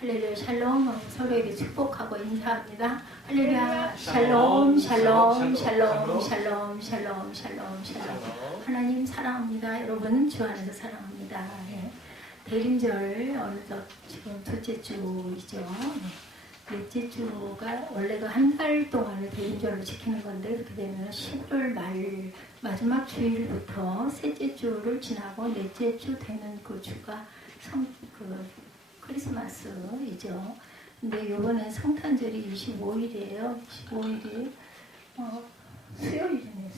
할렐루야 샬롬 서로에게 축복하고 인사합니다. 할렐루야 샬롬 샬롬 샬롬 샬롬 샬롬 샬롬 샬롬 하나님 사랑합니다. 여러분 주 안에서 사랑합니다. 네. 대림절 어느덧 지금 둘째 주이죠. 네. 넷째 주가 원래가 한 달 동안을 대림절을 지키는 건데 그렇게 되면 11월 말 마지막 주일부터 셋째 주를 지나고 넷째 주 되는 그 주가 크리스마스이죠. 근데 요번에 성탄절이 25일이에요. 25일이 수요일이네.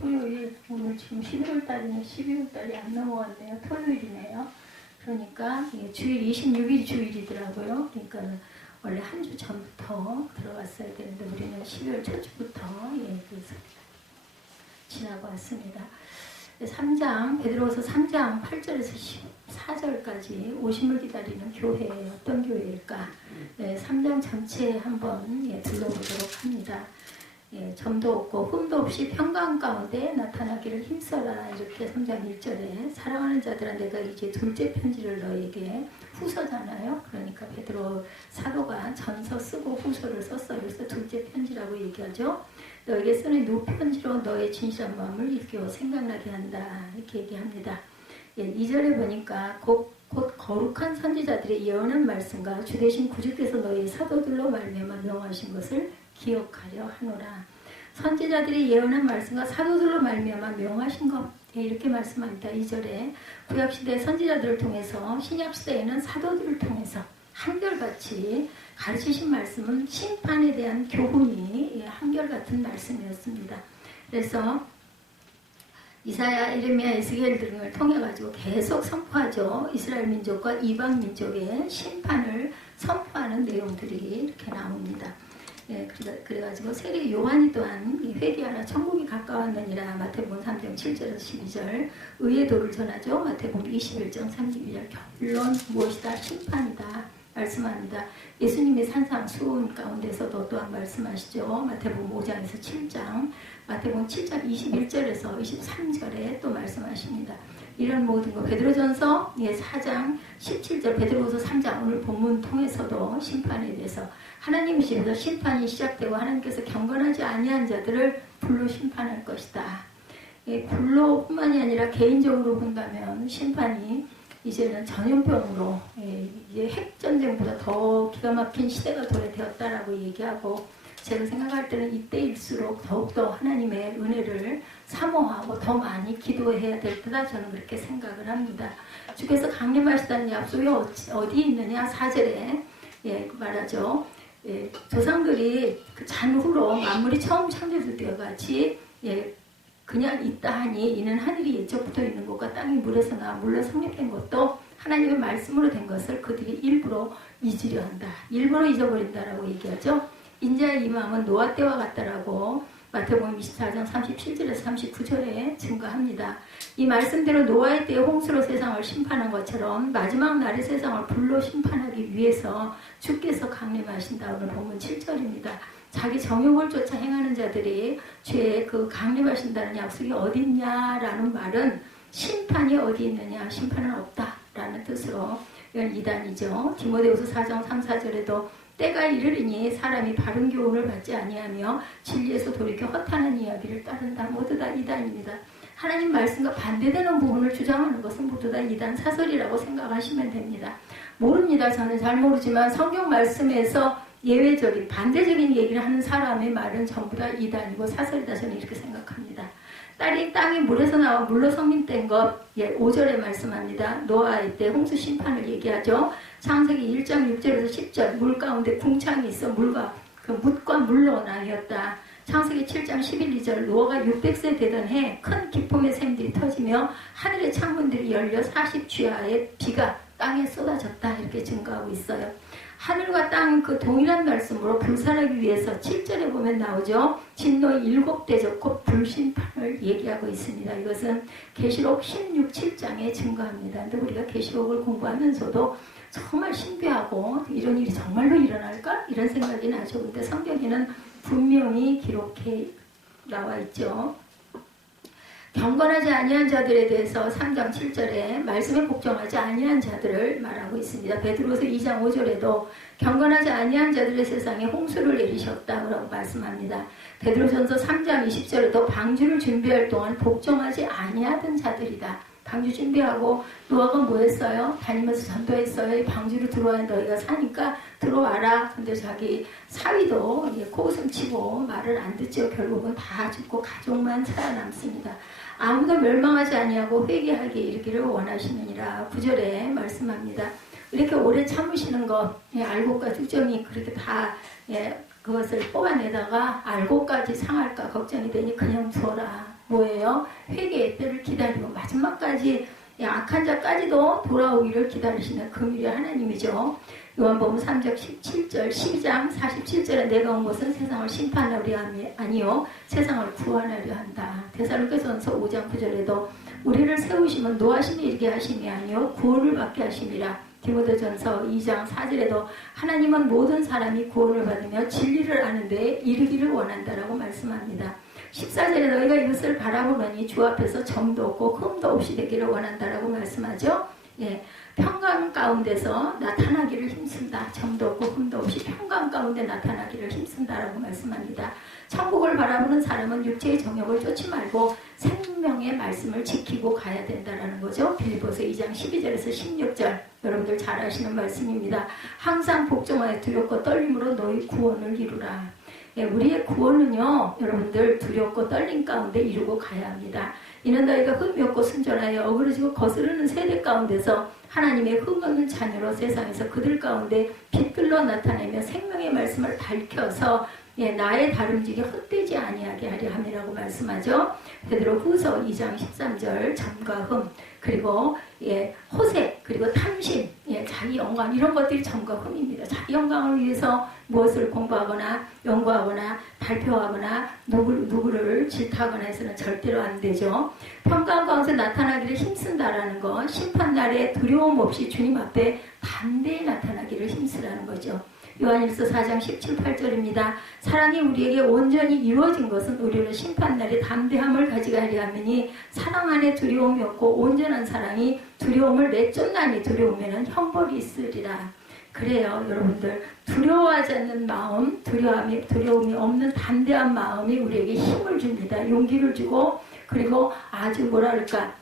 토요일. 오늘 지금 11월 달이네. 12월 달이 안 넘어왔네요. 토요일이네요. 그러니까 주일 26일 주일이더라고요. 그러니까 원래 한 주 전부터 들어갔어야 되는데 우리는 12월 첫 주부터 그래서 지나고 왔습니다. 3장, 베드로후서 3장 8절에서 14절까지 오심을 기다리는 교회, 어떤 교회일까? 3장 전체 한번 둘러보도록 합니다. 점도 없고 흠도 없이 평강 가운데 나타나기를 힘써라. 이렇게 3장 1절에 사랑하는 자들아 내가 이제 둘째 편지를 너에게 후서잖아요. 그러니까 베드로 사도가 전서 쓰고 후서를 썼어요. 그래서 둘째 편지라고 얘기하죠. 너에게 쓰는 요 편지로 너의 진실한 마음을 일깨워 생각나게 한다. 이렇게 얘기합니다. 2절에 보니까 곧 거룩한 선지자들의 예언한 말씀과 주되신 구주께서 너희 사도들로 말미암아 명하신 것을 기억하려 하노라. 선지자들이 예언한 말씀과 사도들로 말미암아 명하신 것 이렇게 말씀합니다. 2절에 구약시대 선지자들을 통해서 신약시대에는 사도들을 통해서 한결같이 가르치신 말씀은 심판에 대한 교훈이 한결같은 말씀이었습니다. 그래서 이사야, 에레미야, 에스겔 등을 통해 가지고 계속 선포하죠. 이스라엘 민족과 이방 민족의 심판을 선포하는 내용들이 이렇게 나옵니다. 그래가지고 세례 요한이 또한 회개하라 천국이 가까웠느니라 마태복음 3장 7절에서 12절 의의 도를 전하죠. 마태복음 21장 31절 결론 무엇이다? 심판이다 말씀합니다. 예수님의 산상 수훈 가운데서도 또한 말씀하시죠. 마태복음 5장에서 7장 마태복음 7장 21절에서 23절에 또 말씀하십니다. 이런 모든 것 베드로전서 4장 17절 베드로후서 3장 오늘 본문 통해서도 심판에 대해서 하나님이시면서 심판이 시작되고 하나님께서 경건하지 아니한 자들을 불로 심판할 것이다. 불로뿐만이 아니라 개인적으로 본다면 심판이 이제는 전염병으로 이제 핵전쟁보다 더 기가 막힌 시대가 도래되었다라고 얘기하고 제가 생각할 때는 이때일수록 더욱더 하나님의 은혜를 사모하고 더 많이 기도해야 될 때다 저는 그렇게 생각을 합니다. 주께서 강림하시다는 약속이 어디 있느냐 4절에 말하죠. 조상들이 그 잔후로 만물이 처음 창조될 때와 같이 그냥 있다 하니 이는 하늘이 예적부터 있는 것과 땅이 물에서 나와 물로 성립된 것도 하나님의 말씀으로 된 것을 그들이 일부러 잊으려 한다. 일부러 잊어버린다라고 얘기하죠. 인자의 이 마음은 노아 때와 같다라고 마태복음 24장 37절에서 39절에 증거합니다. 이 말씀대로 노아의 때에 홍수로 세상을 심판한 것처럼 마지막 날의 세상을 불로 심판하기 위해서 주께서 강림하신다. 오늘 본문 7절입니다. 자기 정욕을 쫓아 행하는 자들이 죄에 그 강림하신다는 약속이 어디 있냐라는 말은 심판이 어디 있느냐 심판은 없다라는 뜻으로 이건 이단이죠. 디모데후서 4장 3, 4절에도 때가 이르리니 사람이 바른 교훈을 받지 아니하며 진리에서 돌이켜 허탄한 이야기를 따른다. 모두 다 이단입니다. 하나님 말씀과 반대되는 부분을 주장하는 것은 모두 다 이단 사설이라고 생각하시면 됩니다. 모릅니다. 저는 잘 모르지만 성경 말씀에서 예외적인 반대적인 얘기를 하는 사람의 말은 전부 다 이단이고 사설이다. 저는 이렇게 생각합니다. 땅이 물에서 나와 물로 성립된 것 5절에 말씀합니다. 노아의 때 홍수 심판을 얘기하죠. 창세기 1장 6절에서 10절 물 가운데 궁창이 있어 물과 물로 나뉘었다. 창세기 7장 11, 2절 노아가 600세 되던 해 큰 기쁨의 샘들이 터지며 하늘의 창문들이 열려 40주야의 비가 땅에 쏟아졌다. 이렇게 증거하고 있어요. 하늘과 땅 그 동일한 말씀으로 불살하기 위해서 7절에 보면 나오죠. 진노의 7대적 곧 불심판을 얘기하고 있습니다. 이것은 계시록 16, 7장에 증거합니다. 근데 우리가 계시록을 공부하면서도 정말 신비하고 이런 일이 정말로 일어날까? 이런 생각이 나죠. 근데 성경에는 분명히 기록해 나와 있죠. 경건하지 아니한 자들에 대해서 3장 7절에 말씀에 복종하지 아니한 자들을 말하고 있습니다. 베드로서 2장 5절에도 경건하지 아니한 자들의 세상에 홍수를 내리셨다고 말씀합니다. 베드로전서 3장 20절에도 방주를 준비할 동안 복종하지 아니하던 자들이다. 방주 준비하고 노아가 뭐 했어요? 다니면서 전도했어요. 이 방주로 들어와야 너희가 사니까 들어와라. 근데 자기 사위도 코웃음 치고 말을 안 듣죠. 결국은 다 죽고 가족만 살아남습니다. 아무도 멸망하지 아니하고 회개하게 이르기를 원하시느니라. 9절에 말씀합니다. 이렇게 오래 참으시는 것, 알곡과 득정이 그렇게 다 그것을 뽑아내다가 알곡까지 상할까 걱정이 되니 그냥 두어라. 뭐예요? 회개의 때를 기다리고 마지막까지 악한 자까지도 돌아오기를 기다리시는 긍휼의 하나님이죠. 요한복음 3장 17절 12장 47절에 내가 온 것은 세상을 심판하려 함이 아니요 세상을 구원하려 한다. 데살로니가전서 5장 9절에도 우리를 세우시면 노하심이 이르게 하심이 아니요 구원을 받게 하심이라. 디모데전서 2장 4절에도 하나님은 모든 사람이 구원을 받으며 진리를 아는 데에 이르기를 원한다라고 말씀합니다. 14절에 너희가 이것을 바라보느니 주 앞에서 점도 없고 흠도 없이 되기를 원한다라고 말씀하죠. 평강 가운데서 나타나기를 힘쓴다. 점도 없고 흠도 없이 평강 가운데 나타나기를 힘쓴다라고 말씀합니다. 천국을 바라보는 사람은 육체의 정욕을 쫓지 말고 생명의 말씀을 지키고 가야 된다라는 거죠. 빌립보서 2장 12절에서 16절 여러분들 잘 아시는 말씀입니다. 항상 복종하여 두렵고 떨림으로 너희 구원을 이루라. 우리의 구원은요, 여러분들 두렵고 떨림 가운데 이루고 가야 합니다. 이는 너희가 흠이 없고 순전하여 어그러지고 거스르는 세대 가운데서 하나님의 흠없는 자녀로 세상에서 그들 가운데 빛들로 나타내며 생명의 말씀을 밝혀서 나의 다름질이 헛되지 아니하게 하려 함이라고 말씀하죠. 베드로 후서 2장 13절 점과 흠 그리고 호색 그리고 탐심 자기 영광 이런 것들이 점과 흠입니다. 자기 영광을 위해서 무엇을 공부하거나 연구하거나 발표하거나 누구를 질타하거나 해서는 절대로 안 되죠. 평강 가운데 나타나기를 힘쓴다라는 건 심판날에 두려움 없이 주님 앞에 담대히 나타나기를 힘쓰라는 거죠. 요한일서 4장 17, 18절입니다. 사랑이 우리에게 온전히 이루어진 것은 우리는 심판날에 담대함을 가져가려 하느니 사랑 안에 두려움이 없고 온전한 사랑이 두려움을 내쫓나니 두려우면 형벌이 있으리라. 그래요, 여러분들. 두려워하지 않는 마음, 두려움이 없는 담대한 마음이 우리에게 힘을 줍니다. 용기를 주고 그리고 아주 뭐랄까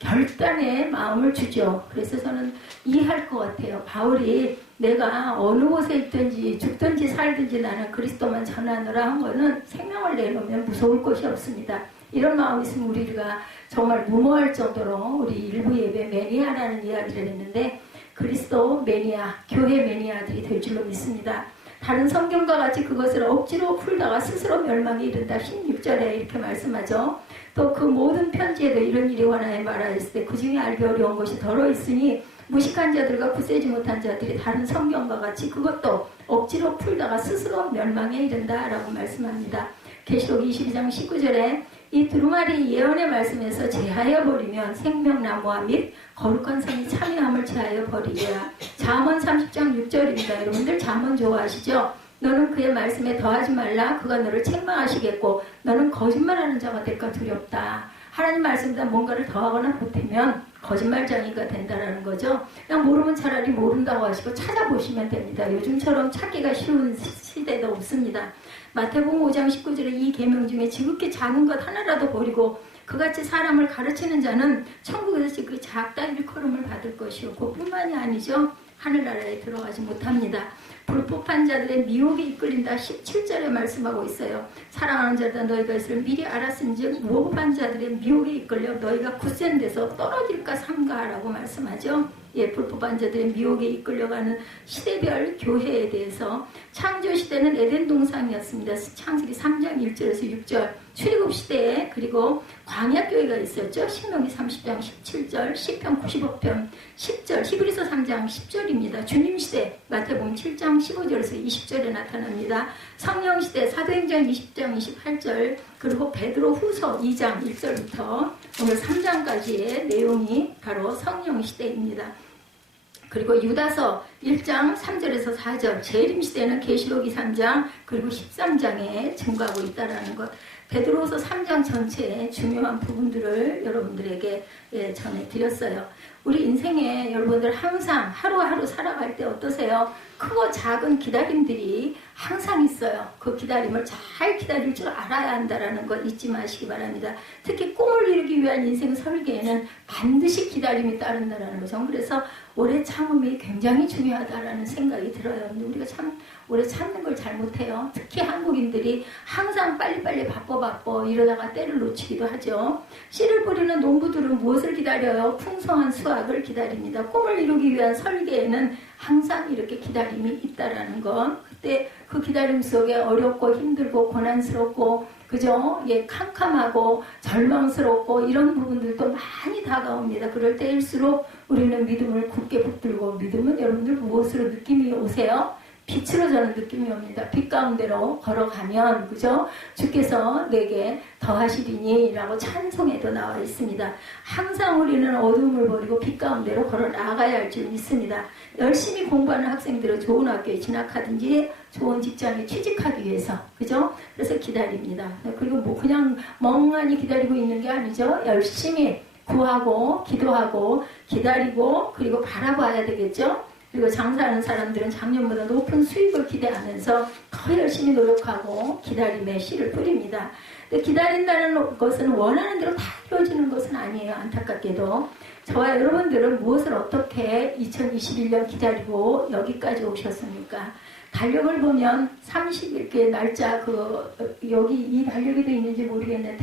결단의 마음을 주죠. 그래서 저는 이해할 것 같아요. 바울이 내가 어느 곳에 있든지 죽든지 살든지 나는 그리스도만 전하느라 한 거는 생명을 내놓으면 무서울 것이 없습니다. 이런 마음이 있으면 우리가 정말 무모할 정도로 우리 일부 예배 매니아라는 이야기를 했는데 그리스도 매니아, 교회 매니아들이 될 줄로 믿습니다. 다른 성경과 같이 그것을 억지로 풀다가 스스로 멸망에 이른다. 16절에 이렇게 말씀하죠. 또 그 모든 편지에도 이런 일이 원하여 말하였을 때 그 중에 알기 어려운 것이 더러 있으니 무식한 자들과 굳세지 못한 자들이 다른 성경과 같이 그것도 억지로 풀다가 스스로 멸망에 이른다라고 말씀합니다. 계시록 22장 19절에 이 두루마리 예언의 말씀에서 제하여 버리면 생명나무와 및 거룩한 성이 참여함을 제하여 버리리라. 잠언 30장 6절입니다. 여러분들 잠언 좋아하시죠? 너는 그의 말씀에 더하지 말라. 그가 너를 책망하시겠고 너는 거짓말하는 자가 될까 두렵다. 하나님 말씀보다 뭔가를 더하거나 보태면 거짓말쟁이가 된다라는 거죠. 그냥 모르면 차라리 모른다고 하시고 찾아보시면 됩니다. 요즘처럼 찾기가 쉬운 시대도 없습니다. 마태복음 5장 19절에 이 계명 중에 지극히 작은 것 하나라도 버리고 그같이 사람을 가르치는 자는 천국에서 지극히 작다 일컬음을 받을 것이요. 그뿐만이 아니죠. 하늘나라에 들어가지 못합니다. 불법한 자들의 미혹에 이끌린다. 17절에 말씀하고 있어요. 사랑하는 자들아 너희가 이것을 미리 알았은즉 모험한 자들의 미혹에 이끌려 너희가 굳센 데서 떨어질까 삼가라고 말씀하죠. 불법한 자들의 미혹에 이끌려가는 시대별 교회에 대해서 창조 시대는 에덴 동산이었습니다. 창세기 3장 1절에서 6절 출애굽 시대에 그리고 광야교회가 있었죠. 신명기 30장 17절, 시편 95편 10절, 히브리서 3장 10절입니다. 주님 시대 마태복음 7장 15절에서 20절에 나타납니다. 성령 시대 사도행전 20장 28절 그리고 베드로 후서 2장 1절부터 오늘 3장까지의 내용이 바로 성령 시대입니다. 그리고 유다서 1장 3절에서 4절 재림 시대는 계시록 3장 그리고 13장에 증거하고 있다는 것. 베드로후서 3장 전체의 중요한 부분들을 여러분들에게 전해드렸어요. 우리 인생에 여러분들 항상 하루하루 살아갈 때 어떠세요? 크고 작은 기다림들이 항상 있어요. 그 기다림을 잘 기다릴 줄 알아야 한다는 것 잊지 마시기 바랍니다. 특히 꿈을 이루기 위한 인생 설계에는 반드시 기다림이 따른다는 거죠. 그래서 오래 참음이 굉장히 중요하다라는 생각이 들어요. 근데 우리가 참 오래 참는 걸 잘 못해요. 특히 한국인들이 항상 빨리빨리 바빠 이러다가 때를 놓치기도 하죠. 씨를 뿌리는 농부들은 무엇을 기다려요? 풍성한 수확을 기다립니다. 꿈을 이루기 위한 설계에는 항상 이렇게 기다림이 있다라는 것. 그때 그 기다림 속에 어렵고 힘들고 고난스럽고 그죠? 예, 캄캄하고 절망스럽고 이런 부분들도 많이 다가옵니다. 그럴 때일수록 우리는 믿음을 굳게 붙들고, 믿음은 여러분들 무엇으로 느낌이 오세요? 빛으로 저는 느낌이 옵니다. 빛 가운데로 걸어가면, 그죠? 주께서 내게 더하시리니 라고 찬송에도 나와 있습니다. 항상 우리는 어둠을 버리고 빛 가운데로 걸어 나가야 할 줄 믿습니다. 열심히 공부하는 학생들은 좋은 학교에 진학하든지 좋은 직장에 취직하기 위해서, 그죠? 그래서 기다립니다. 그리고 뭐 그냥 멍하니 기다리고 있는 게 아니죠. 열심히 구하고 기도하고 기다리고 그리고 바라봐야 되겠죠. 그리고 장사하는 사람들은 작년보다 높은 수익을 기대하면서 더 열심히 노력하고 기다림의 씨를 뿌립니다. 근데 기다린다는 것은 원하는 대로 다 이루어지는 것은 아니에요. 안타깝게도. 저와 여러분들은 무엇을 어떻게 2021년 기다리고 여기까지 오셨습니까? 달력을 보면 30일 날짜 여기 이 달력에도 있는지 모르겠는데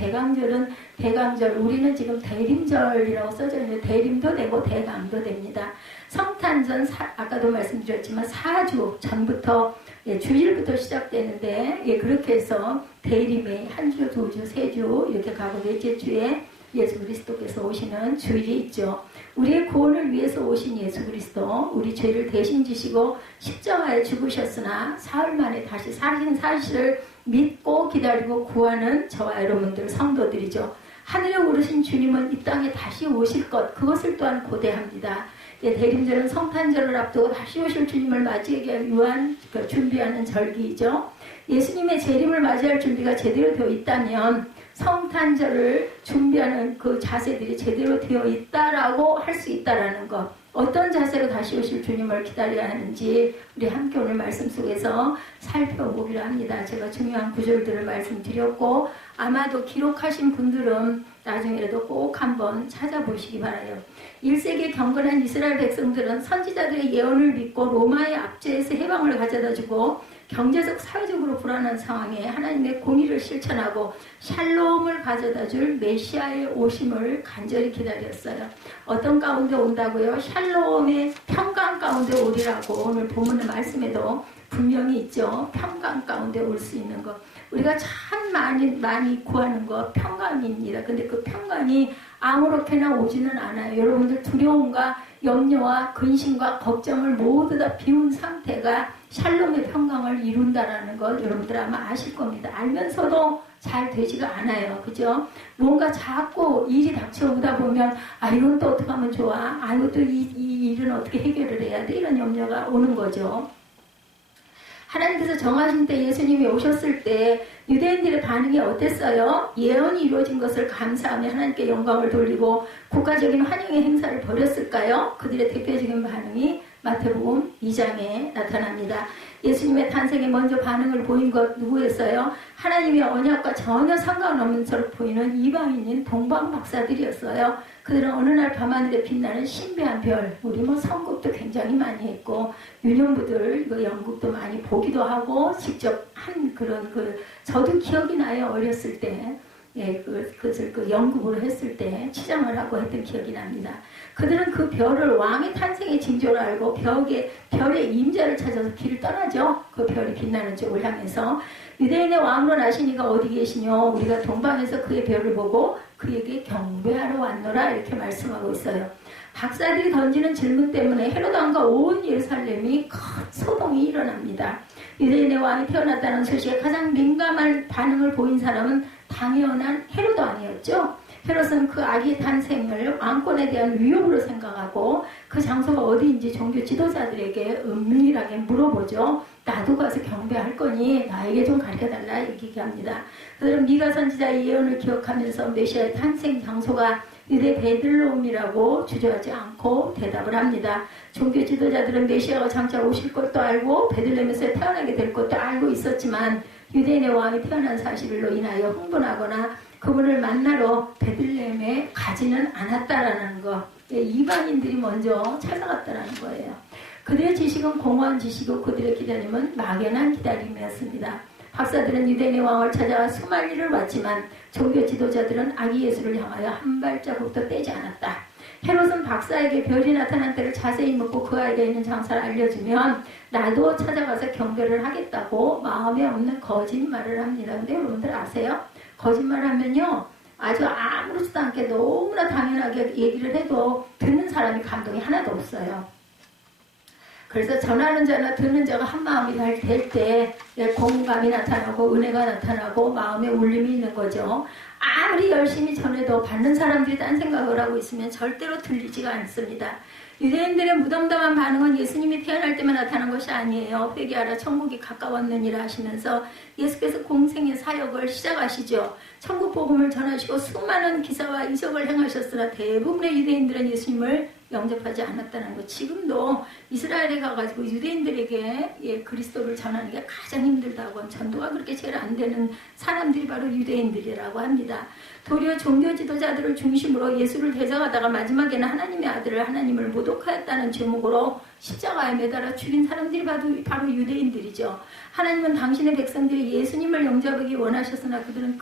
대강절 우리는 지금 대림절이라고 써져 있는데 대림도 되고 대강도 됩니다. 성탄전 아까도 말씀드렸지만 4주 전부터 주일부터 시작되는데 그렇게 해서 대림에 한 주, 두 주, 세 주 이렇게 가고 넷째 주에 예수 그리스도께서 오시는 주일이 있죠. 우리의 구원을 위해서 오신 예수 그리스도, 우리 죄를 대신 지시고 십자가에 죽으셨으나 사흘 만에 다시 사신 사실을 믿고 기다리고 구하는 저와 여러분들 성도들이죠. 하늘에 오르신 주님은 이 땅에 다시 오실 것, 그것을 또한 고대합니다. 대림절은 성탄절을 앞두고 다시 오실 주님을 맞이하기 위한 준비하는 절기이죠. 예수님의 재림을 맞이할 준비가 제대로 되어 있다면 성탄절을 준비하는 그 자세들이 제대로 되어 있다라고 할 수 있다라는 것. 어떤 자세로 다시 오실 주님을 기다려야 하는지 우리 함께 오늘 말씀 속에서 살펴보기로 합니다. 제가 중요한 구절들을 말씀드렸고 아마도 기록하신 분들은 나중에라도 꼭 한번 찾아보시기 바라요. 1세기에 경건한 이스라엘 백성들은 선지자들의 예언을 믿고 로마의 압제에서 해방을 가져다주고 경제적 사회적으로 불안한 상황에 하나님의 공의를 실천하고 샬롬을 가져다줄 메시아의 오심을 간절히 기다렸어요. 어떤 가운데 온다고요? 샬롬의 평강 가운데 오리라고 오늘 본문의 말씀에도 분명히 있죠. 평강 가운데 올 수 있는 것. 우리가 참 많이 구하는 것 평강입니다. 근데 그 평강이 아무렇게나 오지는 않아요. 여러분들 두려움과 염려와 근심과 걱정을 모두 다 비운 상태가 샬롬의 평강을 이룬다라는 걸 여러분들 아마 아실 겁니다. 알면서도 잘 되지가 않아요. 그죠? 뭔가 자꾸 일이 닥쳐오다 보면 이건 또 어떻게 하면 좋아? 이것도 이 일은 어떻게 해결을 해야 돼? 이런 염려가 오는 거죠. 하나님께서 정하신 때 예수님이 오셨을 때 유대인들의 반응이 어땠어요? 예언이 이루어진 것을 감사하며 하나님께 영광을 돌리고 국가적인 환영의 행사를 벌였을까요? 그들의 대표적인 반응이 마태복음 2장에 나타납니다. 예수님의 탄생에 먼저 반응을 보인 것 누구였어요? 하나님의 언약과 전혀 상관없는 처럼 보이는 이방인인 동방 박사들이었어요. 그들은 어느 날 밤하늘에 빛나는 신비한 별, 우리 선국도 굉장히 많이 했고 유년부들 연극도 많이 보기도 하고 직접 한 그런 저도 기억이 나요. 어렸을 때 그것을 연극으로 했을 때 치장을 하고 했던 기억이 납니다. 그들은 그 별을 왕의 탄생의 징조로 알고 별의 임자를 찾아서 길을 떠나죠. 그 별이 빛나는 쪽을 향해서 유대인의 왕으로 나신 이가 어디 계시뇨? 우리가 동방에서 그의 별을 보고 그에게 경배하러 왔노라 이렇게 말씀하고 있어요. 박사들이 던지는 질문 때문에 헤롯 왕과 온 예루살렘이 큰 소동이 일어납니다. 유대인의 왕이 태어났다는 소식에 가장 민감한 반응을 보인 사람은 당연한 헤롯 왕이었죠. 헤롯은 그 아기의 탄생을 왕권에 대한 위협으로 생각하고 그 장소가 어디인지 종교 지도자들에게 은밀하게 물어보죠. 나도 가서 경배할 거니 나에게 좀 가르쳐달라 얘기합니다. 그들은 미가 선지자의 예언을 기억하면서 메시아의 탄생 장소가 유대 베들레헴이라고 주저하지 않고 대답을 합니다. 종교 지도자들은 메시아가 장차 오실 것도 알고 베들레헴에서 태어나게 될 것도 알고 있었지만 유대인의 왕이 태어난 사실로 인하여 흥분하거나 그분을 만나러 베들레헴에 가지는 않았다라는 거. 이방인들이 먼저 찾아갔다라는 거예요. 그들의 지식은 공허한 지식이고 그들의 기다림은 막연한 기다림이었습니다. 박사들은 유대인의 왕을 찾아 수만리를 왔지만 종교 지도자들은 아기 예수를 향하여 한 발자국도 떼지 않았다. 헤롯은 박사에게 별이 나타난 때를 자세히 묻고 그 아이가 있는 장사를 알려주면 나도 찾아가서 경배를 하겠다고 마음에 없는 거짓말을 합니다. 근데 여러분들 아세요? 거짓말하면요 아주 아무렇지도 않게 너무나 당연하게 얘기를 해도 듣는 사람이 감동이 하나도 없어요. 그래서 전하는 자나 듣는 자가 한 마음이 될 때 공감이 나타나고 은혜가 나타나고 마음에 울림이 있는 거죠. 아무리 열심히 전해도 받는 사람들이 딴 생각을 하고 있으면 절대로 들리지가 않습니다. 유대인들의 무덤덤한 반응은 예수님이 태어날 때만 나타난 것이 아니에요. 회개하라 천국이 가까웠느니라 하시면서 예수께서 공생의 사역을 시작하시죠. 천국 복음을 전하시고 수많은 기사와 이적을 행하셨으나 대부분의 유대인들은 예수님을 영접하지 않았다는 것. 지금도 이스라엘에 가가지고 유대인들에게 그리스도를 전하는 게 가장 힘들다고 전도가 그렇게 제일 안 되는 사람들이 바로 유대인들이라고 합니다. 도리어 종교 지도자들을 중심으로 예수를 대적하다가 마지막에는 하나님의 아들을 하나님을 모독하였다는 제목으로 십자가에 매달아 죽인 사람들이 바로 유대인들이죠. 하나님은 당신의 백성들이 예수님을 영접하기 원하셨으나 그들은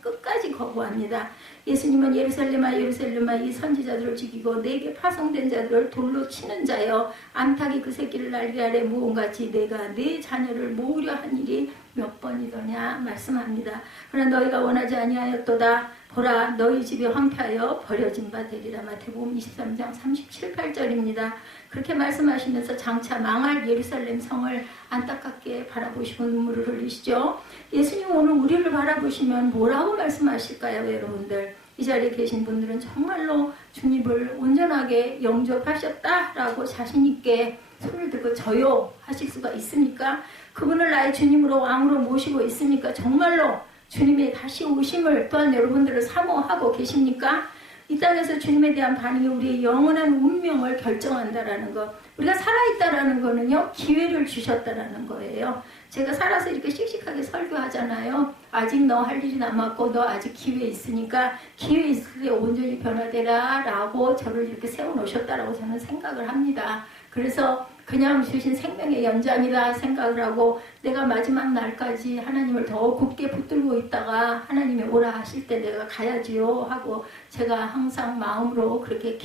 끝까지 거부합니다. 예수님은 예루살렘아 예루살렘아 이 선지자들을 죽이고 내게 파송된 자들을 돌로 치는 자여 암탉이 그 새끼를 날개 아래 모음같이 내가 내 자녀를 모으려 한 일이 몇 번이더냐 말씀합니다. 그러나 너희가 원하지 아니하였도다. 보라 너희 집이 황폐하여 버려진 바 되리라. 마태복음 23장 37, 8절입니다. 그렇게 말씀하시면서 장차 망할 예루살렘 성을 안타깝게 바라보시고 눈물을 흘리시죠. 예수님 오늘 우리를 바라보시면 뭐라고 말씀하실까요, 여러분들? 이 자리에 계신 분들은 정말로 주님을 온전하게 영접하셨다라고 자신있게 손을 들고 저요 하실 수가 있습니까? 그분을 나의 주님으로 왕으로 모시고 있습니까? 정말로 주님의 다시 오심을 또한 여러분들을 사모하고 계십니까? 이 땅에서 주님에 대한 반응이 우리의 영원한 운명을 결정한다라는 것. 우리가 살아있다라는 거는요, 기회를 주셨다라는 거예요. 제가 살아서 이렇게 씩씩하게 설교하잖아요. 아직 너 할 일이 남았고 너 아직 기회 있으니까 기회 있을 때 온전히 변화되라 라고 저를 이렇게 세워놓으셨다라고 저는 생각을 합니다. 그래서 그냥 주신 생명의 연장이다 생각을 하고 내가 마지막 날까지 하나님을 더 굳게 붙들고 있다가 하나님이 오라 하실 때 내가 가야지요 하고 제가 항상 마음으로 그렇게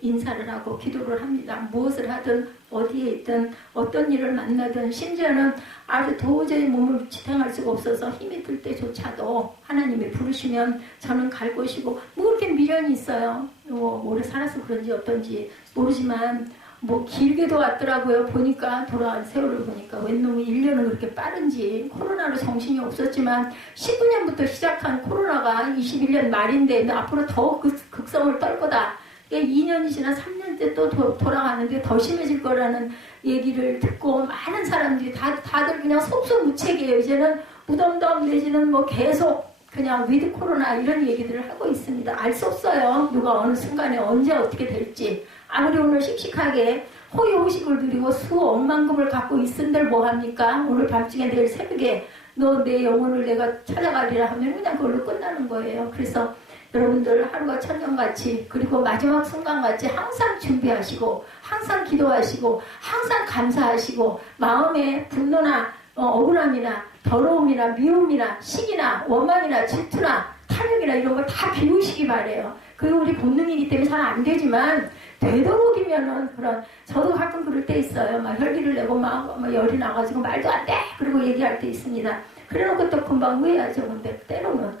인사를 하고 기도를 합니다. 무엇을 하든 어디에 있든 어떤 일을 만나든 심지어는 아주 도저히 몸을 지탱할 수가 없어서 힘이 들 때조차도 하나님이 부르시면 저는 갈 것이고 뭐 그렇게 미련이 있어요. 오래 살아서 그런지 어떤지 모르지만 뭐 길게도 왔더라고요. 보니까 돌아간 세월을 보니까 웬 놈이 1년은 그렇게 빠른지. 코로나로 정신이 없었지만 19년부터 시작한 코로나가 21년 말인데 앞으로 더 극성을 떨 거다. 2년이 지나 3년째 또 돌아가는데 더 심해질 거라는 얘기를 듣고 많은 사람들이 다들 그냥 속수무책이에요. 이제는 무덤덤 내지는 뭐 계속 그냥 위드 코로나 이런 얘기들을 하고 있습니다. 알 수 없어요. 누가 어느 순간에 언제 어떻게 될지. 아무리 오늘 씩씩하게 호의호식을 누리고 수억만금을 갖고 있은들 뭐합니까? 오늘 밤중에 내일 새벽에 너 내 영혼을 내가 찾아가리라 하면 그냥 그걸로 끝나는 거예요. 그래서 여러분들 하루가 천년같이 그리고 마지막 순간같이 항상 준비하시고 항상 기도하시고 항상 감사하시고 마음에 분노나 억울함이나 더러움이나 미움이나 시기나 원망이나 질투나 탐욕이나 이런 걸 다 비우시기 바래요. 그게 우리 본능이기 때문에 잘 안 되지만 되도록이면은 그런 저도 가끔 그럴 때 있어요. 막 혈기를 내고 막 열이 나가지고 말도 안 돼! 그리고 얘기할 때 있습니다. 그래놓고 또 금방 후회하죠. 근데 때로는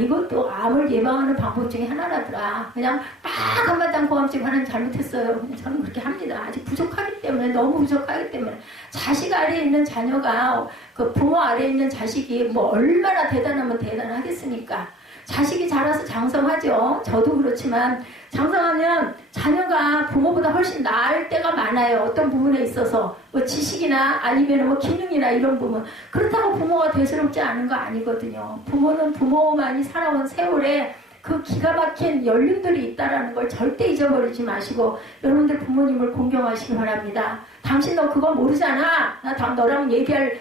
이것도 암을 예방하는 방법 중에 하나라더라. 그냥 막 한마당 고함증 하나님 잘못했어요. 저는 그렇게 합니다. 아직 부족하기 때문에 너무 부족하기 때문에 자식 아래에 있는 자녀가 그 부모 아래에 있는 자식이 뭐 얼마나 대단하면 대단하겠습니까? 자식이 자라서 장성하죠. 저도 그렇지만 장성하면 자녀가 부모보다 훨씬 나을 때가 많아요. 어떤 부분에 있어서 뭐 지식이나 아니면 뭐 기능이나 이런 부분. 그렇다고 부모가 대수롭지 않은 거 아니거든요. 부모는 부모만이 살아온 세월에 그 기가 막힌 연륜들이 있다라는 걸 절대 잊어버리지 마시고 여러분들 부모님을 공경하시기 바랍니다. 당신 너 그거 모르잖아. 나 너랑 얘기할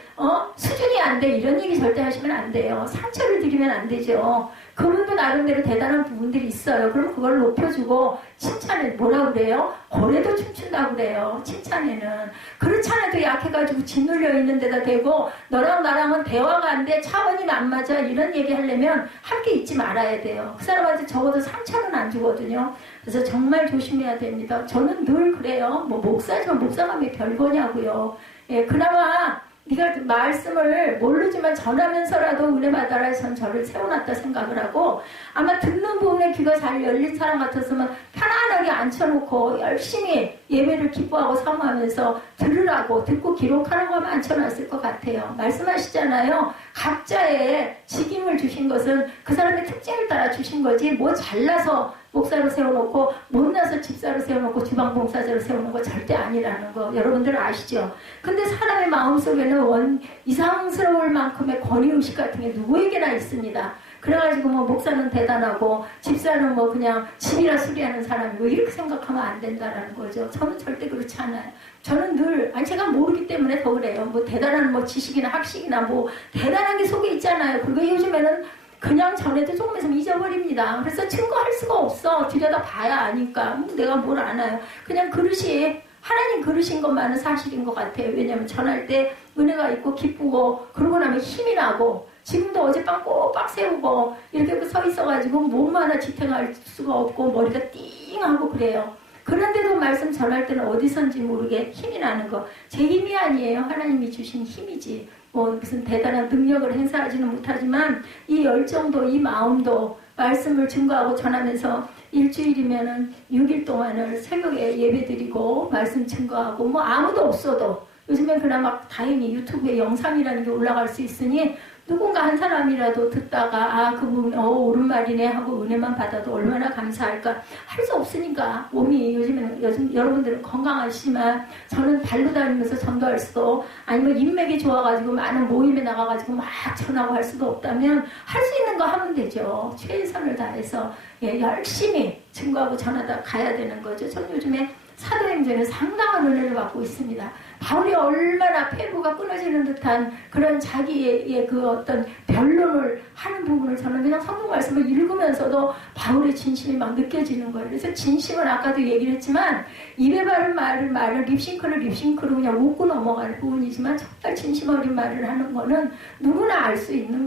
수준이 안 돼. 이런 얘기 절대 하시면 안 돼요. 상처를 드리면 안 되죠. 그분도 나름대로 대단한 부분들이 있어요. 그럼 그걸 높여주고 칭찬에 뭐라 그래요? 고래도 춤춘다고 그래요. 칭찬에는. 그렇지 않아도 약해가지고 짓눌려 있는 데다 대고 너랑 나랑은 대화가 안 돼. 차원이 안 맞아. 이런 얘기 하려면 함께 있지 말아야 돼요. 그 사람한테 적어도 상처는 안 주거든요. 그래서 정말 조심해야 됩니다. 저는 늘 그래요. 뭐 목사지만 목사감이 별거냐고요. 예, 그나마 네가 말씀을 모르지만 전하면서라도 은혜 받아라 해서 저를 세워놨다 생각을 하고 아마 듣는 부분에 귀가 잘 열린 사람 같았으면 편안하게 앉혀놓고 열심히 예배를 기뻐하고 사모하면서 들으라고 듣고 기록하라고 하면 앉혀놨을 것 같아요. 말씀하시잖아요. 각자의 직임을 주신 것은 그 사람의 특징을 따라 주신 거지 뭐 잘나서 목사로 세워놓고 못나서 집사로 세워놓고 주방봉사자로 세우는 거 절대 아니라는 거 여러분들 아시죠? 근데 사람의 마음속에는 이상스러울 만큼의 권위의식 같은 게 누구에게나 있습니다. 그래가지고 뭐 목사는 대단하고 집사는 뭐 그냥 집이라 수리하는 사람이고 이렇게 생각하면 안 된다라는 거죠. 저는 절대 그렇지 않아요. 저는 늘 제가 모르기 때문에 더 그래요. 뭐 대단한 뭐 지식이나 학식이나 뭐 대단한 게 속에 있잖아요. 그거 요즘에는 그냥 전에도 조금 있으면 잊어버립니다. 그래서 증거할 수가 없어. 들여다 봐야 아니까. 내가 뭘 아나요. 그냥 그릇이 하나님 그릇인 것만은 사실인 것 같아요. 왜냐하면 전할 때 은혜가 있고 기쁘고 그러고 나면 힘이 나고 지금도 어젯밤 꼬박 세우고 이렇게 서 있어가지고 몸 하나 지탱할 수가 없고 머리가 띵하고 그래요. 그런데도 말씀 전할 때는 어디선지 모르게 힘이 나는 거. 제 힘이 아니에요. 하나님이 주신 힘이지. 뭐 무슨 대단한 능력을 행사하지는 못하지만 이 열정도 이 마음도 말씀을 증거하고 전하면서 일주일이면은 6일 동안을 새벽에 예배드리고 말씀 증거하고 뭐 아무도 없어도 요즘엔 그나마 다행히 유튜브에 영상이라는 게 올라갈 수 있으니 누군가 한 사람이라도 듣다가 그분 옳은 말이네 하고 은혜만 받아도 얼마나 감사할까. 할 수 없으니까 몸이 요즘 여러분들은 건강하시지만 저는 발로 다니면서 전도할 수도 아니면 인맥이 좋아가지고 많은 모임에 나가가지고 막 전하고 할 수도 없다면 할 수 있는 거 하면 되죠. 최선을 다해서 열심히 증거하고 전하다 가야 되는 거죠. 전 요즘에 사도행전에 상당한 은혜를 받고 있습니다. 바울이 얼마나 폐부가 끊어지는 듯한 그런 자기의 그 어떤 변론을 하는 부분을 저는 그냥 성경 말씀을 읽으면서도 바울의 진심이 막 느껴지는 거예요. 그래서 진심은 아까도 얘기를 했지만 입에 바른 말을 립싱크로 그냥 웃고 넘어갈 부분이지만 정말 진심 어린 말을 하는 거는 누구나 알 수 있는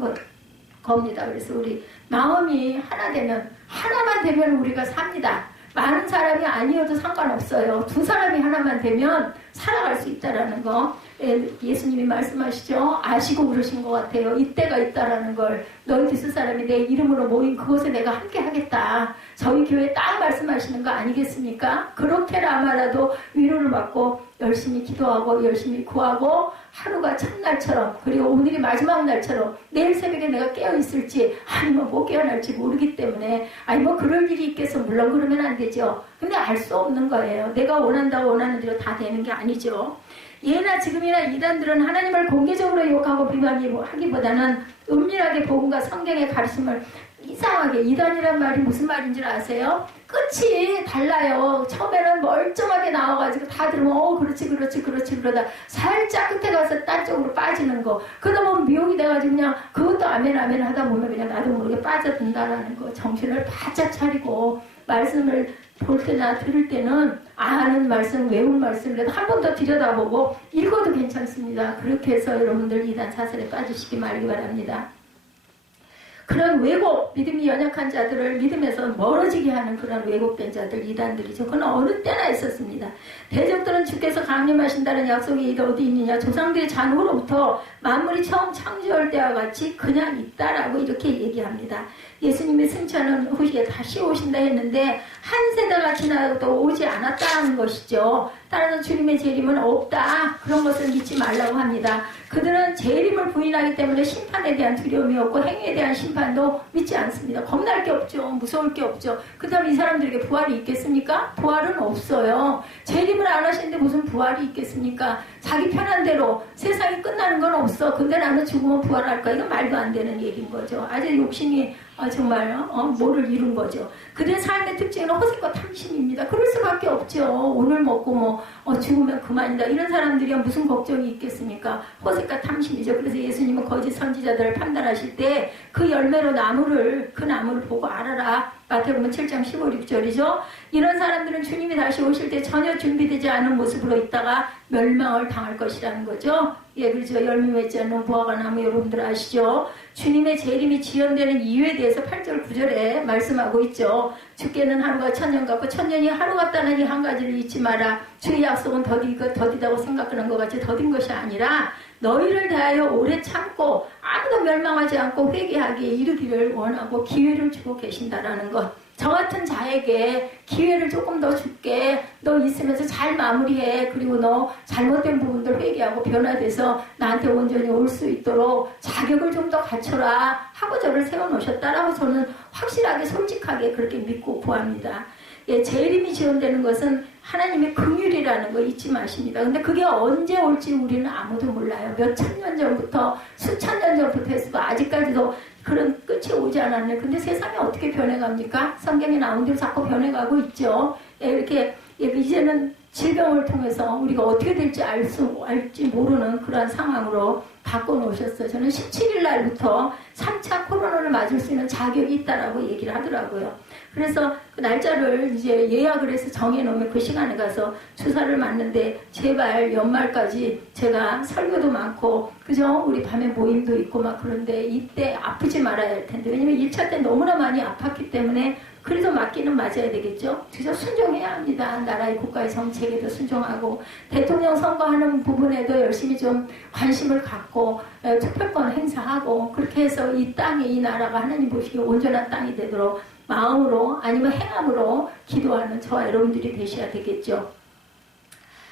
겁니다. 그래서 우리 마음이 하나 되면 하나만 되면 우리가 삽니다. 많은 사람이 아니어도 상관없어요. 두 사람이 하나만 되면 살아갈 수 있다라는 거. 예수님이 말씀하시죠. 아시고 그러신 것 같아요. 이때가 있다라는 걸. 너희 두세 사람이 내 이름으로 모인 그곳에 내가 함께 하겠다. 저희 교회 딱 말씀하시는 거 아니겠습니까? 그렇게나마라도 위로를 받고 열심히 기도하고 열심히 구하고 하루가 첫날처럼 그리고 오늘이 마지막 날처럼 내일 새벽에 내가 깨어있을지 아니면 못 깨어날지 모르기 때문에 뭐 그럴 일이 있겠어. 물론 그러면 안 되죠. 근데 알 수 없는 거예요. 내가 원한다고 원하는 대로 다 되는 게 아니죠. 예나 지금이나 이단들은 하나님을 공개적으로 욕하고 비방하기보다는 은밀하게 복음과 성경의 가르침을 이상하게 이단이란 말이 무슨 말인지 아세요? 끝이 달라요. 처음에는 멀쩡하게 나와가지고 다 들으면 그렇지 그러다 살짝 끝에 가서 딴 쪽으로 빠지는 거. 그러다 보면 미혹이 돼가지고 그냥 그것도 아멘 하다 보면 그냥 나도 모르게 빠져든다라는 거. 정신을 바짝 차리고 말씀을 볼 때나 들을 때는 아는 말씀, 외운 말씀이라도 한 번 더 들여다보고 읽어도 괜찮습니다. 그렇게 해서 여러분들 이단 사슬에 빠지시기 말기 바랍니다. 그런 왜곡, 믿음이 연약한 자들을 믿음에서 멀어지게 하는 그런 왜곡된 자들, 이단들이죠. 그건 어느 때나 있었습니다. 대적들은 주께서 강림하신다는 약속이 어디 있느냐. 조상들의 잔후로부터 만물이 처음 창조할 때와 같이 그냥 있다라고 이렇게 얘기합니다. 예수님의 승천은 후시에 다시 오신다 했는데 한 세대가 지나도 오지 않았다는 것이죠. 따라서 주님의 재림은 없다. 그런 것을 믿지 말라고 합니다. 그들은 재림을 부인하기 때문에 심판에 대한 두려움이 없고 행위에 대한 심판도 믿지 않습니다. 겁날 게 없죠. 무서울 게 없죠. 그 다음에 이 사람들에게 부활이 있겠습니까? 부활은 없어요. 재림을 안 하시는데 무슨 부활이 있겠습니까? 자기 편한 대로 세상이 끝나는 건 없어. 근데 나는 죽으면 부활할까? 이건 말도 안 되는 얘기인 거죠. 아주 욕심이 정말 뭐를 이룬 거죠. 그들의 삶의 특징은 허세과 탐심입니다. 그럴 수밖에 없죠. 오늘 먹고 죽으면 그만이다. 이런 사람들이 무슨 걱정이 있겠습니까? 허세과 탐심이죠. 그래서 예수님은 거짓 선지자들을 판단하실 때 그 열매로 그 나무를 보고 알아라. 마태복음 7장 15, 16절이죠. 이런 사람들은 주님이 다시 오실 때 전혀 준비되지 않은 모습으로 있다가 멸망을 당할 것이라는 거죠. 예, 그렇죠. 열매 맺지 않는 무화과 나무 여러분들 아시죠? 주님의 재림이 지연되는 이유에 대해서 8절, 9절에 말씀하고 있죠. 주께는 하루가 천년 같고 천년이 하루 같다는 이 한 가지를 잊지 마라. 주의 약속은 더디다고 생각하는 것 같이 더딘 것이 아니라 너희를 대하여 오래 참고 아무도 멸망하지 않고 회개하기에 이르기를 원하고 기회를 주고 계신다라는 것. 저 같은 자에게 기회를 조금 더 줄게. 너 있으면서 잘 마무리해. 그리고 너 잘못된 부분들 회개하고 변화돼서 나한테 온전히 올 수 있도록 자격을 좀 더 갖춰라 하고 저를 세워놓으셨다라고 저는 확실하게 솔직하게 그렇게 믿고 구합니다. 예, 재림이 지연되는 것은 하나님의 긍휼이라는 거 잊지 마십니다. 근데 그게 언제 올지 우리는 아무도 몰라요. 몇 천 년 전부터 수천 년 전부터 했어도 아직까지도 그런 끝이 오지 않았네. 근데 세상이 어떻게 변해갑니까? 성경에 나온 대로 자꾸 변해가고 있죠. 예, 이렇게 이제는 질병을 통해서 우리가 어떻게 될지 알지 모르는 그러한 상황으로 바꿔놓으셨어요. 저는 17일 날부터 3차 코로나를 맞을 수 있는 자격이 있다라고 얘기를 하더라고요. 그래서 그 날짜를 이제 예약을 해서 정해놓으면 그 시간에 가서 주사를 맞는데 제발 연말까지 제가 설교도 많고 그죠? 우리 밤에 모임도 있고 막 그런데 이때 아프지 말아야 할 텐데 왜냐면 1차 때 너무나 많이 아팠기 때문에 그래도 맞기는 맞아야 되겠죠. 그래서 순종해야 합니다. 나라의 국가의 정책에도 순종하고 대통령 선거하는 부분에도 열심히 좀 관심을 갖고 투표권 행사하고 그렇게 해서 이 땅에 이 나라가 하나님 보시기에 온전한 땅이 되도록 마음으로 아니면 행함으로 기도하는 저와 여러분들이 되셔야 되겠죠.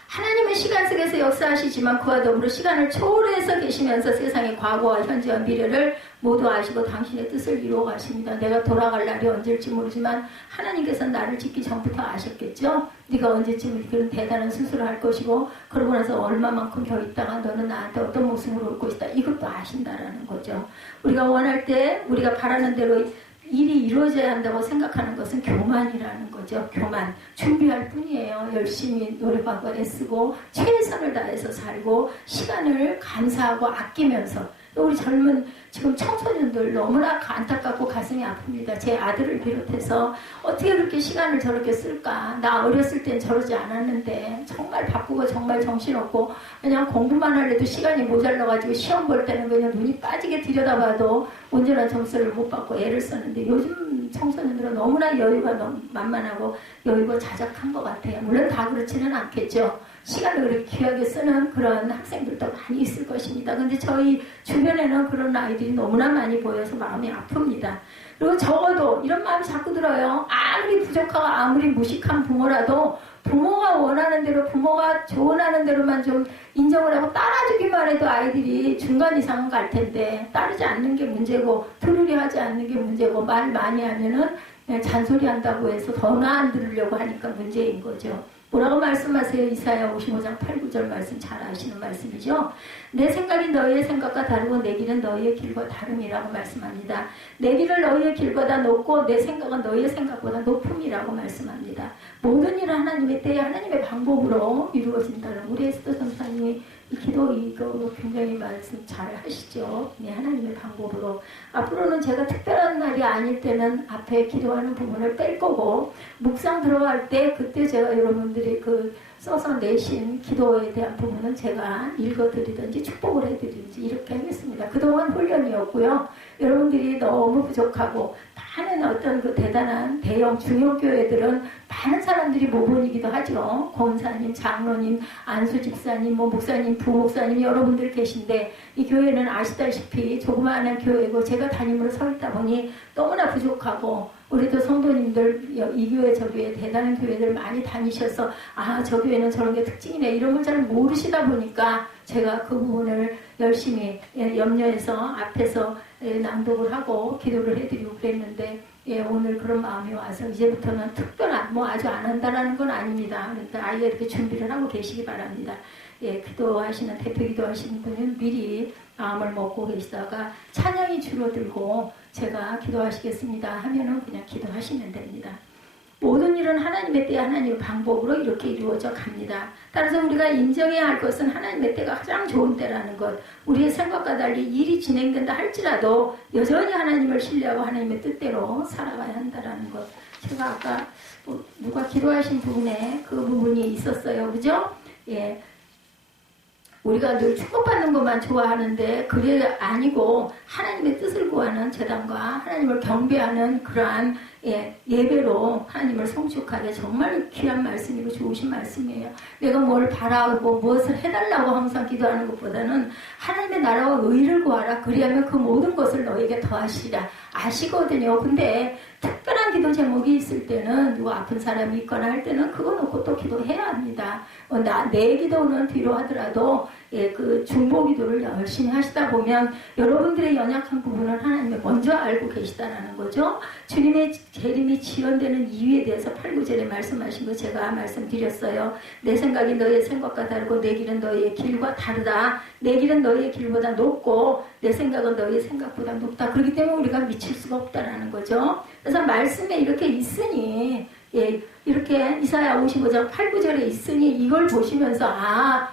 하나님은 시간 속에서 역사하시지만 그와 더불어 시간을 초월해서 계시면서 세상의 과거와 현재와 미래를 모두 아시고 당신의 뜻을 이루어 가십니다. 내가 돌아갈 날이 언제일지 모르지만 하나님께서 나를 짓기 전부터 아셨겠죠. 네가 언제쯤 그런 대단한 수술을 할 것이고 그러고 나서 얼마만큼 더 있다가 너는 나한테 어떤 모습으로 올고 있다. 이것도 아신다라는 거죠. 우리가 원할 때 우리가 바라는 대로 일이 이루어져야 한다고 생각하는 것은 교만이라는 거죠. 교만. 준비할 뿐이에요. 열심히 노력하고 애쓰고 최선을 다해서 살고 시간을 감사하고 아끼면서 우리 젊은 지금 청소년들 너무나 안타깝고 가슴이 아픕니다. 제 아들을 비롯해서 어떻게 그렇게 시간을 저렇게 쓸까. 나 어렸을 땐 저러지 않았는데 정말 바쁘고 정말 정신없고 그냥 공부만 하려도 시간이 모자라가지고 시험 볼 때는 그냥 눈이 빠지게 들여다봐도 온전한 점수를 못 받고 애를 썼는데 요즘 청소년들은 너무나 여유가 만만하고 여유가 자작한 것 같아요. 물론 다 그렇지는 않겠죠. 시간을 그렇게 귀하게 쓰는 그런 학생들도 많이 있을 것입니다. 근데 저희 주변에는 그런 아이들이 너무나 많이 보여서 마음이 아픕니다. 그리고 적어도 이런 마음이 자꾸 들어요. 아무리 부족하고 아무리 무식한 부모라도 부모가 원하는 대로 부모가 조언하는 대로만 좀 인정을 하고 따라주기만 해도 아이들이 중간 이상은 갈 텐데 따르지 않는 게 문제고 들으려 하지 않는 게 문제고 말 많이 하면은 잔소리 한다고 해서 더 안 들으려고 하니까 문제인 거죠. 뭐라고 말씀하세요? 이사야 55장 8, 9절 말씀 잘 아시는 말씀이죠. 내 생각이 너희의 생각과 다르고 내 길은 너희의 길과 다름이라고 말씀합니다. 내 길은 너희의 길보다 높고 내 생각은 너희의 생각보다 높음이라고 말씀합니다. 모든 일은 하나님의 때에 하나님의 방법으로 이루어진다는 우리 에스더 전사님이 이 기도 이거 굉장히 말씀 잘 하시죠. 네, 하나님의 방법으로. 앞으로는 제가 특별한 날이 아닐 때는 앞에 기도하는 부분을 뺄 거고 묵상 들어갈 때 그때 제가 여러분들이 그 써서 내신 기도에 대한 부분은 제가 읽어드리든지 축복을 해드리든지 이렇게 하겠습니다. 그동안 훈련이었고요. 여러분들이 너무 부족하고 많은 어떤 그 대단한 대형 중형교회들은 많은 사람들이 모본이기도 하죠. 권사님, 장로님, 안수 집사님, 목사님, 부목사님 여러분들 계신데 이 교회는 아시다시피 조그마한 교회고 제가 담임으로 서 있다 보니 너무나 부족하고 우리도 성도님들 이 교회 저 교회 대단한 교회들 많이 다니셔서 저 교회는 저런 게 특징이네 이런 걸 잘 모르시다 보니까 제가 그 부분을 열심히 염려해서 앞에서 낭독을 하고 기도를 해드리고 그랬는데 오늘 그런 마음이 와서 이제부터는 특별한 아주 안 한다라는 건 아닙니다. 그러니까 아예 이렇게 준비를 하고 계시기 바랍니다. 기도하시는 대표 기도하시는 분은 미리 마음을 먹고 계시다가 찬양이 줄어들고 제가 기도하시겠습니다 하면은 그냥 기도하시면 됩니다. 모든 일은 하나님의 때 하나님의 방법으로 이렇게 이루어져 갑니다. 따라서 우리가 인정해야 할 것은 하나님의 때가 가장 좋은 때라는 것. 우리의 생각과 달리 일이 진행된다 할지라도 여전히 하나님을 신뢰하고 하나님의 뜻대로 살아가야 한다는 것. 제가 아까 누가 기도하신 부분에 그 부분이 있었어요. 그죠? 우리가 늘 축복받는 것만 좋아하는데 그게 아니고 하나님의 뜻을 구하는 제단과 하나님을 경배하는 그러한 예배로 하나님을 성축하게 정말 귀한 말씀이고 좋으신 말씀이에요. 내가 뭘 바라고 무엇을 해달라고 항상 기도하는 것보다는 하나님의 나라와 의를 구하라. 그리하면 그 모든 것을 너에게 더하시리라. 아시거든요. 근데 특별한 기도 제목이 있을 때는 누가 아픈 사람이 있거나 할 때는 그거 놓고 또 기도해야 합니다. 내 기도는 뒤로 하더라도 그 중보 기도를 열심히 하시다 보면 여러분들의 연약한 부분을 하나님이 먼저 알고 계시다라는 거죠. 주님의 재림이 지연되는 이유에 대해서 8, 9절에 말씀하신 거 제가 말씀드렸어요. 내 생각이 너의 생각과 다르고 내 길은 너의 길과 다르다. 내 길은 너의 길보다 높고 내 생각은 너의 생각보다 높다. 그렇기 때문에 우리가 미칠 수가 없다라는 거죠. 그래서 말씀에 이렇게 있으니 이렇게 이사야 55장 8, 9절에 있으니 이걸 보시면서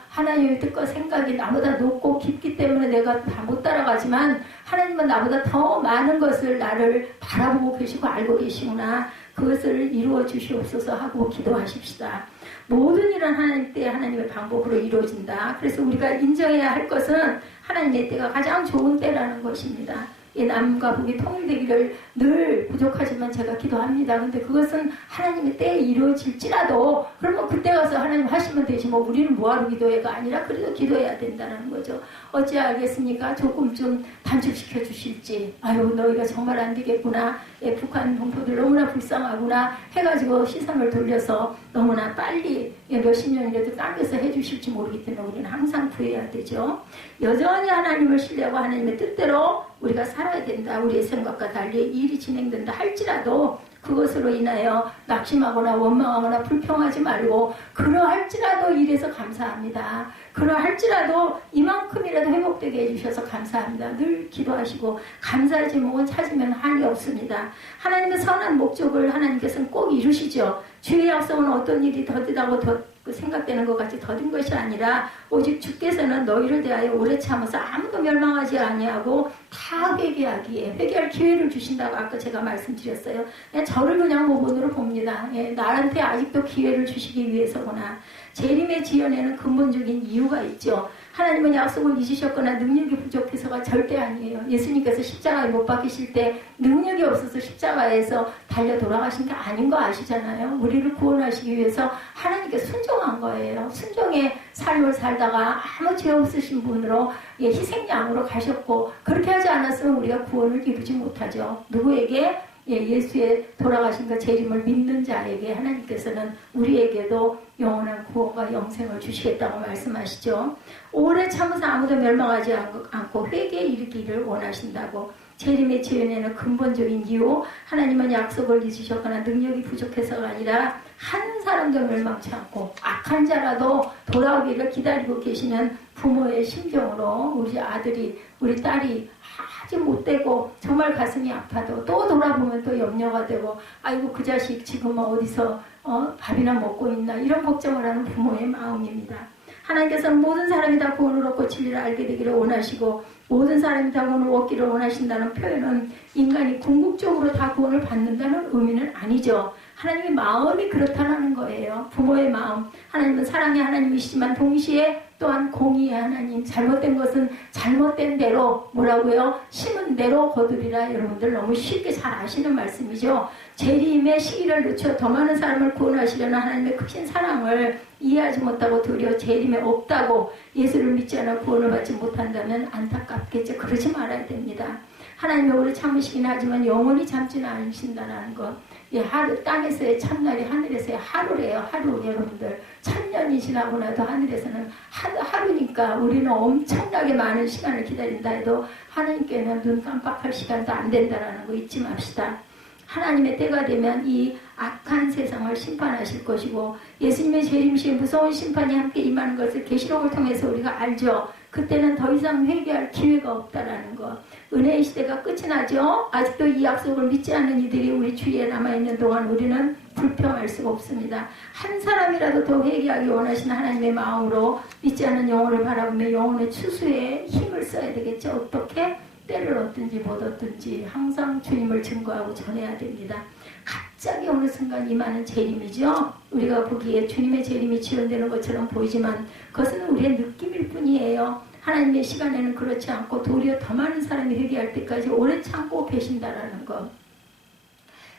하나님의 뜻과 생각이 나보다 높고 깊기 때문에 내가 다 못 따라가지만 하나님은 나보다 더 많은 것을 나를 바라보고 계시고 알고 계시구나. 그것을 이루어 주시옵소서 하고 기도하십시다. 모든 일은 하나님 때 하나님의 방법으로 이루어진다. 그래서 우리가 인정해야 할 것은 하나님의 때가 가장 좋은 때라는 것입니다. 남과 북이 통일되기를 늘 부족하지만 제가 기도합니다. 근데 그것은 하나님의 때에 이루어질지라도 그러면 그때 가서 하나님 하시면 되지 우리는 뭐하러 기도해가 아니라 그래도 기도해야 된다는 거죠. 어찌 알겠습니까? 조금 좀 단축시켜 주실지 너희가 정말 안 되겠구나. 북한 동포들 너무나 불쌍하구나 해가지고 시선을 돌려서 너무나 빨리 몇십 년이라도 당겨서 해주실지 모르기 때문에 우리는 항상 구해야 되죠. 여전히 하나님을 신뢰하고 하나님의 뜻대로 우리가 살아야 된다. 우리의 생각과 달리 일이 진행된다 할지라도 그것으로 인하여 낙심하거나 원망하거나 불평하지 말고 그러할지라도 이래서 감사합니다. 그러할지라도 이만큼이라도 회복되게 해주셔서 감사합니다. 늘 기도하시고 감사의 제목은 찾으면 한이 없습니다. 하나님의 선한 목적을 하나님께서는 꼭 이루시죠. 주의 약속은 어떤 일이 더디다고 생각되는 것 같이 더딘 것이 아니라 오직 주께서는 너희를 대하여 오래 참아서 아무도 멸망하지 아니하고 다 회개하기에 회개할 기회를 주신다고 아까 제가 말씀드렸어요. 저를 그냥 모본으로 봅니다. 나한테 아직도 기회를 주시기 위해서구나. 재림의 지연에는 근본적인 이유가 있죠. 하나님은 약속을 잊으셨거나 능력이 부족해서가 절대 아니에요. 예수님께서 십자가에 못 박히실 때 능력이 없어서 십자가에서 달려 돌아가신 게 아닌 거 아시잖아요. 우리를 구원하시기 위해서 하나님께 순종한 거예요. 순종의 삶을 살다가 아무 죄 없으신 분으로 희생양으로 가셨고 그렇게 하지 않았으면 우리가 구원을 이루지 못하죠. 누구에게? 예수의 돌아가신 그 재림을 믿는 자에게 하나님께서는 우리에게도 영원한 구원과 영생을 주시겠다고 말씀하시죠. 오래 참아서 아무도 멸망하지 않고 회개에 이르기를 원하신다고. 재림의 지연에는 근본적인 이유, 하나님은 약속을 잊으셨거나 능력이 부족해서가 아니라 한 사람도 멸망치 않고 악한 자라도 돌아오기를 기다리고 계시는 부모의 심정으로 우리 아들이 우리 딸이 아주 못되고 정말 가슴이 아파도 또 돌아보면 또 염려가 되고 아이고 그 자식 지금 어디서 밥이나 먹고 있나 이런 걱정을 하는 부모의 마음입니다. 하나님께서는 모든 사람이 다 구원을 얻고 진리를 알게 되기를 원하시고 모든 사람이 다 구원을 얻기를 원하신다는 표현은 인간이 궁극적으로 다 구원을 받는다는 의미는 아니죠. 하나님의 마음이 그렇다는 거예요. 부모의 마음. 하나님은 사랑의 하나님이시지만 동시에 또한 공의의 하나님. 잘못된 것은 잘못된 대로 뭐라고요? 심은 대로 거두리라. 여러분들 너무 쉽게 잘 아시는 말씀이죠. 재림의 시기를 늦춰 더 많은 사람을 구원하시려는 하나님의 크신 사랑을 이해하지 못하고 도리어 재림에 없다고 예수를 믿지 않아 구원을 받지 못한다면 안타깝겠죠. 그러지 말아야 됩니다. 하나님이 오래 참으시긴 하지만 영원히 참지는 않으신다는 것. 예, 하루, 땅에서의 첫날이 하늘에서의 하루래요. 하루. 여러분들 1000년이 지나고 나도 하늘에서는 하루니까 우리는 엄청나게 많은 시간을 기다린다 해도 하나님께는 눈 깜빡할 시간도 안 된다는 거 잊지 맙시다. 하나님의 때가 되면 이 악한 세상을 심판하실 것이고 예수님의 재림시에 무서운 심판이 함께 임하는 것을 계시록을 통해서 우리가 알죠. 그때는 더 이상 회개할 기회가 없다라는 것. 은혜의 시대가 끝이 나죠. 아직도 이 약속을 믿지 않는 이들이 우리 주위에 남아있는 동안 우리는 불평할 수가 없습니다. 한 사람이라도 더 회개하기 원하시는 하나님의 마음으로 믿지 않는 영혼을 바라보며 영혼의 추수에 힘을 써야 되겠죠. 어떻게? 때를 얻든지 못 얻든지 항상 주님을 증거하고 전해야 됩니다. 갑자기 어느 순간 임하는 재림이죠. 우리가 보기에 주님의 재림이 지연되는 것처럼 보이지만 그것은 우리의 느낌일 뿐이에요. 하나님의 시간에는 그렇지 않고 도리어 더 많은 사람이 회개할 때까지 오래 참고 계신다라는 것.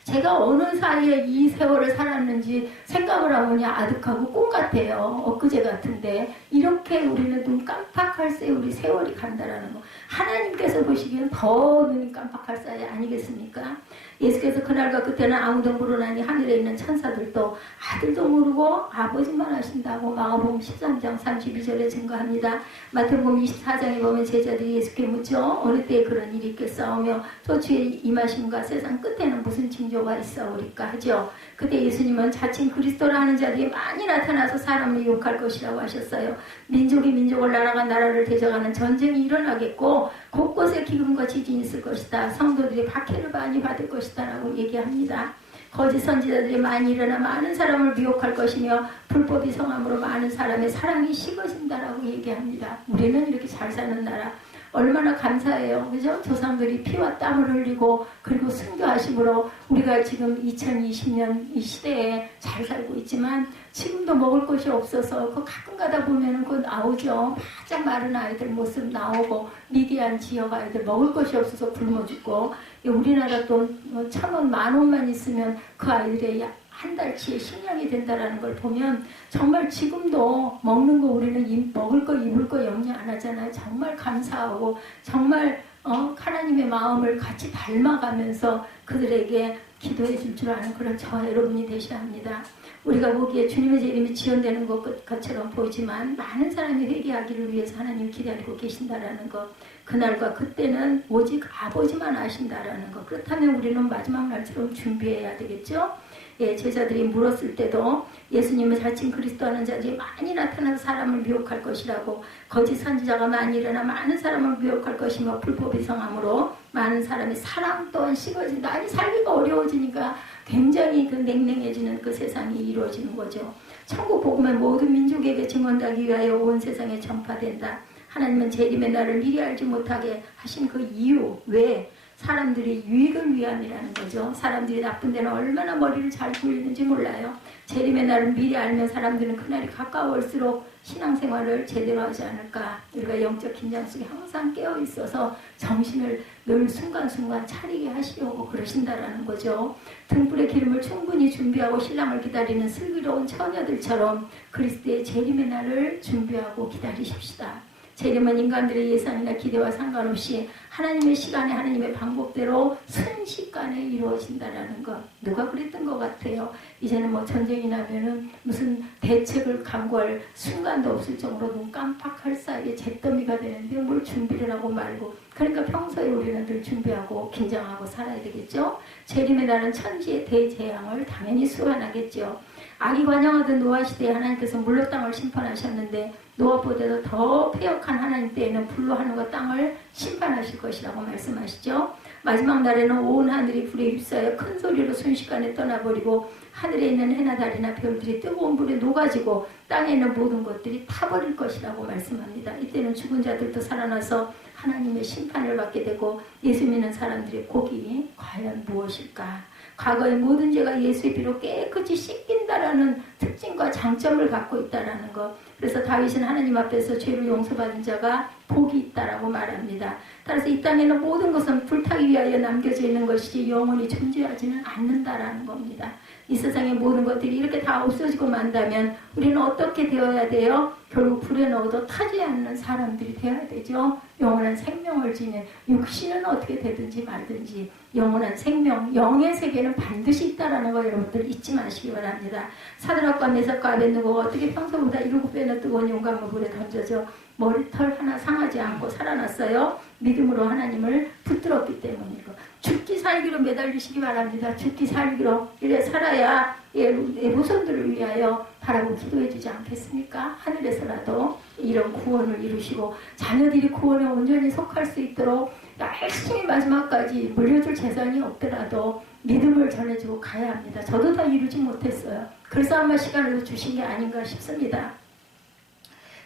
제가 어느 사이에 이 세월을 살았는지 생각을 하보니 아득하고 꿈 같아요. 엊그제 같은데 이렇게 우리는 눈 깜빡할 새에 우리 세월이 간다라는 거. 하나님께서 보시기엔 더 눈이 깜빡할 사이 아니겠습니까? 예수께서 그날과 그때는 아무도 모르나니 하늘에 있는 천사들도 아들도 모르고 아버지만 아신다고 마가복음 13장 32절에 증거합니다. 마태복음 24장에 보면 제자들이 예수께 묻죠. 어느 때에 그런 일이 있겠사오며 또 주의 임하심과 세상 끝에는 무슨 징조가 있사오리까 하죠. 그때 예수님은 자칭 그리스도라 하는 자들이 많이 나타나서 사람을 유혹할 것이라고 하셨어요. 민족이 민족을 나라가 나라를 대적하는 전쟁이 일어나겠고 곳곳에 기근과 지진이 있을 것이다. 성도들이 박해를 많이 받을 것이다 라고 얘기합니다. 거짓 선지자들이 많이 일어나 많은 사람을 미혹할 것이며 불법이 성함으로 많은 사람의 사랑이 식어진다라고 얘기합니다. 우리는 이렇게 잘 사는 나라 얼마나 감사해요. 그죠? 조상들이 피와 땀을 흘리고 그리고 순교하심으로 우리가 지금 2020년 이 시대에 잘 살고 있지만 지금도 먹을 것이 없어서 그 가끔 가다 보면은 그 나오죠. 바짝 마른 아이들 모습 나오고 미디안 지역 아이들 먹을 것이 없어서 굶어 죽고 우리나라 돈 1,000원, 10,000원만 있으면 그 아이들의 한 달치의 식량이 된다라는 걸 보면 정말 지금도 먹는 거 우리는 먹을 거 입을 거 염려 안 하잖아요. 정말 감사하고 정말 하나님의 마음을 같이 닮아가면서 그들에게 기도해 줄 줄 아는 그런 저와 여러분이 되셔야 합니다. 우리가 보기에 주님의 재림이 지연되는 것처럼 보이지만 많은 사람이 회개하기를 위해서 하나님 기다리고 계신다라는 것. 그날과 그때는 오직 아버지만 아신다라는 것. 그렇다면 우리는 마지막 날처럼 준비해야 되겠죠. 예, 제자들이 물었을 때도 예수님은 자칭 그리스도 하는 자들이 많이 나타나서 사람을 미혹할 것이라고 거짓 선지자가 많이 일어나 많은 사람을 미혹할 것이며 불법의 성함으로 많은 사람의 사랑 또한 식어진다. 아니 살기가 어려워지니까 굉장히 그 냉랭해지는 그 세상이 이루어지는 거죠. 천국 복음은 모든 민족에게 증언하기 위하여 온 세상에 전파된다. 하나님은 재림의 날을 미리 알지 못하게 하신 그 이유 왜? 사람들이 유익을 위함이라는 거죠. 사람들이 나쁜 데는 얼마나 머리를 잘 굴리는지 몰라요. 재림의 날을 미리 알면 사람들은 그날이 가까울수록 신앙생활을 제대로 하지 않을까. 우리가 영적 긴장 속에 항상 깨어 있어서 정신을 늘 순간순간 차리게 하시려고 그러신다라는 거죠. 등불의 기름을 충분히 준비하고 신랑을 기다리는 슬기로운 처녀들처럼 그리스도의 재림의 날을 준비하고 기다리십시다. 재림은 인간들의 예상이나 기대와 상관없이 하나님의 시간에 하나님의 방법대로 순식간에 이루어진다라는 것. 누가 그랬던 것 같아요. 이제는 뭐 전쟁이 나면은 무슨 대책을 강구할 순간도 없을 정도로 눈 깜빡할 사이에 잿더미가 되는데 뭘 준비를 하고 말고. 그러니까 평소에 우리는 늘 준비하고 긴장하고 살아야 되겠죠. 재림의 날은 천지의 대재앙을 당연히 수반하겠죠. 악이 관영하던 노아 시대에 하나님께서 물로 땅을 심판하셨는데 노아보다도 더 폐역한 하나님 때에는 불로 하늘과 땅을 심판하실 것이라고 말씀하시죠. 마지막 날에는 온 하늘이 불에 휩싸여 큰 소리로 순식간에 떠나버리고 하늘에 있는 해나 달이나 별들이 뜨거운 불에 녹아지고 땅에 있는 모든 것들이 타버릴 것이라고 말씀합니다. 이때는 죽은 자들도 살아나서 하나님의 심판을 받게 되고 예수 믿는 사람들의 복이 과연 무엇일까? 과거의 모든 죄가 예수의 피로 깨끗이 씻긴다라는 특징과 장점을 갖고 있다라는 것. 그래서 다윗은 하나님 앞에서 죄를 용서받은 자가 복이 있다라고 말합니다. 따라서 이 땅에는 모든 것은 불타기 위하여 남겨져 있는 것이지 영원히 존재하지는 않는다라는 겁니다. 이 세상의 모든 것들이 이렇게 다 없어지고 만다면 우리는 어떻게 되어야 돼요? 결국 불에 넣어도 타지 않는 사람들이 되어야 되죠. 영원한 생명을 지닌 육신은 어떻게 되든지 말든지 영원한 생명, 영의 세계는 반드시 있다라는 거 여러분들 잊지 마시기 바랍니다. 사드락과 메삭과 아벳느고가 어떻게 평소보다 7배나 뜨거운 용광로 불에 던져져 머리털 하나 상하지 않고 살아났어요? 믿음으로 하나님을 붙들었기 때문이고 죽기 살기로 매달리시기 바랍니다. 죽기 살기로 이래 살아야 내 후손들을 위하여 바라고 기도해 주지 않겠습니까? 하늘에서라도 이런 구원을 이루시고 자녀들이 구원에 온전히 속할 수 있도록 열심히 마지막까지 물려줄 재산이 없더라도 믿음을 전해주고 가야 합니다. 저도 다 이루지 못했어요. 그래서 아마 시간을 주신 게 아닌가 싶습니다.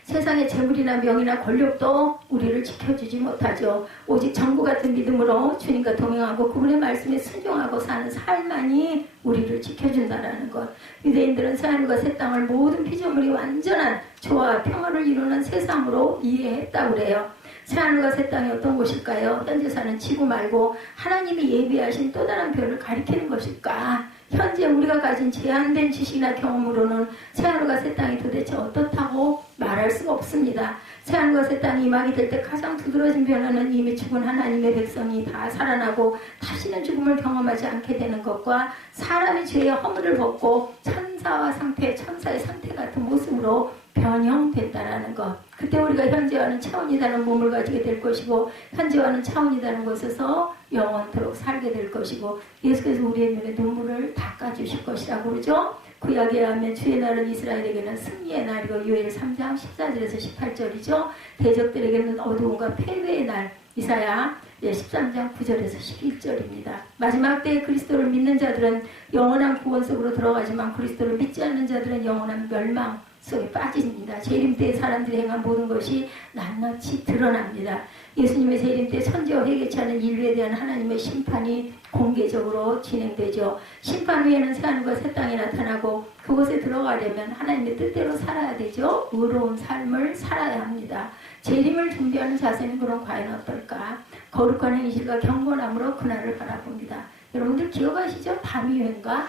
세상의 재물이나 명이나 권력도 우리를 지켜주지 못하죠. 오직 전구 같은 믿음으로 주님과 동행하고 그분의 말씀에 순종하고 사는 삶만이 우리를 지켜준다라는 것. 유대인들은 새하늘과 새 땅을 모든 피조물이 완전한 조화와 평화를 이루는 세상으로 이해했다고 그래요. 새하늘과 새 땅이 어떤 곳일까요? 현재 사는 지구 말고 하나님이 예비하신 또 다른 별을 가리키는 것일까? 현재 우리가 가진 제한된 지식이나 경험으로는 새하늘과 새 땅이 도대체 어떻다고 말할 수가 없습니다. 새하늘과 새 땅이 임하게 될 때 가장 두드러진 변화는 이미 죽은 하나님의 백성이 다 살아나고 다시는 죽음을 경험하지 않게 되는 것과 사람이 죄의 허물을 벗고 천사의 상태 같은 모습으로 변형된다라는 것. 그때 우리가 현재와는 차원이 다른 몸을 가지게 될 것이고 현재와는 차원이 다른 곳에서 영원토록 살게 될 것이고 예수께서 우리의 눈에 눈물을 닦아주실 것이라고 그러죠. 구약에 의하면 주의 날은 이스라엘에게는 승리의 날이고 요엘 3장 14절에서 18절이죠. 대적들에게는 어두움과 패배의 날 이사야 13장 9절에서 11절입니다. 마지막 때에 그리스도를 믿는 자들은 영원한 구원 속으로 들어가지만 그리스도를 믿지 않는 자들은 영원한 멸망 속에 빠집니다. 재림 때의 사람들이 행한 모든 것이 낱낱이 드러납니다. 예수님의 재림 때 선지와 회개치 않은 인류에 대한 하나님의 심판이 공개적으로 진행되죠. 심판 후에는 새하늘과 새 땅이 나타나고 그곳에 들어가려면 하나님의 뜻대로 살아야 되죠. 의로운 삶을 살아야 합니다. 재림을 준비하는 자세는 그럼 과연 어떨까? 거룩한 행실과 경건함으로 그날을 바라봅니다. 여러분들 기억하시죠? 밤유행과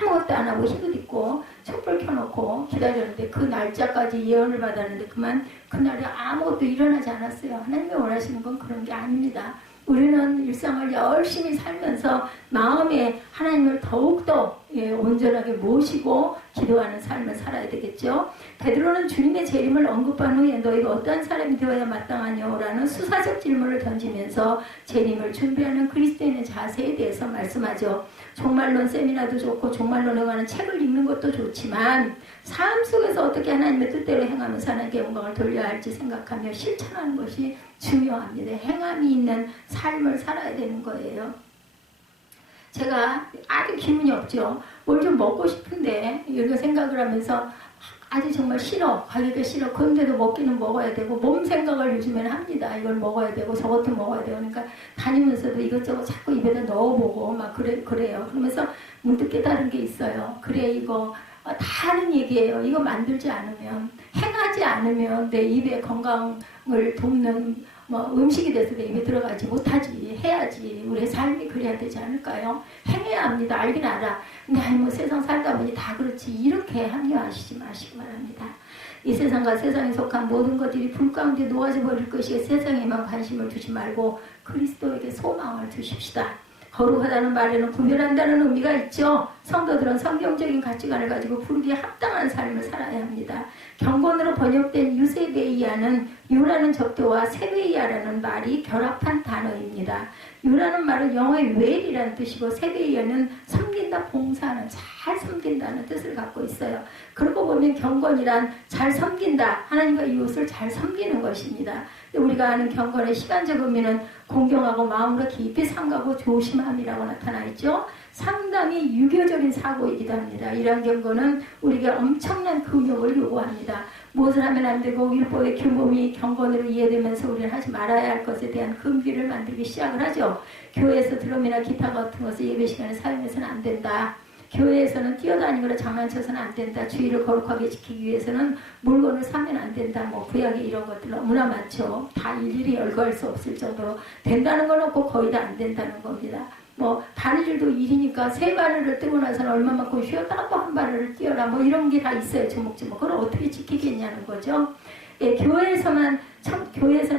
아무것도 안 하고 힐옷 입고 촛불 켜놓고 기다렸는데 그 날짜까지 예언을 받았는데 그날에 아무것도 일어나지 않았어요. 하나님이 원하시는 건 그런 게 아닙니다. 우리는 일상을 열심히 살면서 마음에 하나님을 더욱더 온전하게 모시고 기도하는 삶을 살아야 되겠죠. 베드로는 주님의 재림을 언급한 후에 너희가 어떤 사람이 되어야 마땅하냐라는 수사적 질문을 던지면서 재림을 준비하는 그리스도인의 자세에 대해서 말씀하죠. 종말론 세미나도 좋고 종말론에 관한 책을 읽는 것도 좋지만 삶 속에서 어떻게 하나님의 뜻대로 행하면서 하나님께 영광을 돌려야 할지 생각하며 실천하는 것이 중요합니다. 행함이 있는 삶을 살아야 되는 거예요. 제가 아주 기분이 없죠. 뭘 좀 먹고 싶은데 이렇게 생각을 하면서 아주 정말 싫어. 가기가 싫어. 그런데도 먹기는 먹어야 되고 몸 생각을 요즘에는 합니다. 이걸 먹어야 되고 저것도 먹어야 되고 그러니까 다니면서도 이것저것 자꾸 입에다 넣어보고 막 그래요. 그러면서 문득 깨달은 게 있어요. 그래 이거 다 하는 얘기예요. 이거 만들지 않으면 행하지 않으면 내 입의 건강을 돕는 음식이 돼서 내 입에 들어가지 못하지. 해야지. 우리의 삶이 그래야 되지 않을까요? 행해야 합니다. 알긴 알아. 근데 세상 살다 보니 다 그렇지. 이렇게 합리화하시지 마시기 바랍니다. 이 세상과 세상에 속한 모든 것들이 불 가운데 놓아져 버릴 것이에 세상에만 관심을 두지 말고 그리스도에게 소망을 두십시다. 거룩하다는 말에는 구별한다는 의미가 있죠. 성도들은 성경적인 가치관을 가지고 부르기에 합당한 삶을 살아야 합니다. 경건으로 번역된 유세베이아는 유라는 접두와 세베이아라는 말이 결합한 단어입니다. 유라는 말은 영어의 웰이라는 뜻이고 세베이아는 섬긴다, 봉사하는, 잘 섬긴다는 뜻을 갖고 있어요. 그러고 보면 경건이란 잘 섬긴다, 하나님과 이웃을 잘 섬기는 것입니다. 우리가 아는 경건의 시간적 의미는 공경하고 마음으로 깊이 삼가고 조심함이라고 나타나 있죠. 상당히 유교적인 사고이기도 합니다. 이러한 경건은 우리에게 엄청난 근육을 요구합니다. 무엇을 하면 안 되고 율법의 규범이 경건으로 이해되면서 우리는 하지 말아야 할 것에 대한 금기를 만들기 시작을 하죠. 교회에서 드럼이나 기타 같은 것을 예배 시간에 사용해서는 안 된다. 교회에서는 뛰어다니거나 장난쳐서는 안 된다. 주의를 거룩하게 지키기 위해서는 물건을 사면 안 된다. 뭐 구약에 이런 것들 너무나 많죠. 다 일일이 열거할 수 없을 정도로 된다는 건 없고 거의 다 안 된다는 겁니다. 뭐 바느질도 일이니까 세 바늘을 뜨고 나서는 얼마만큼 쉬었다가 또 한 바늘을 띄어라, 뭐 이런 게 다 있어요. 조목조목. 그걸 어떻게 지키겠냐는 거죠. 예, 교회에서는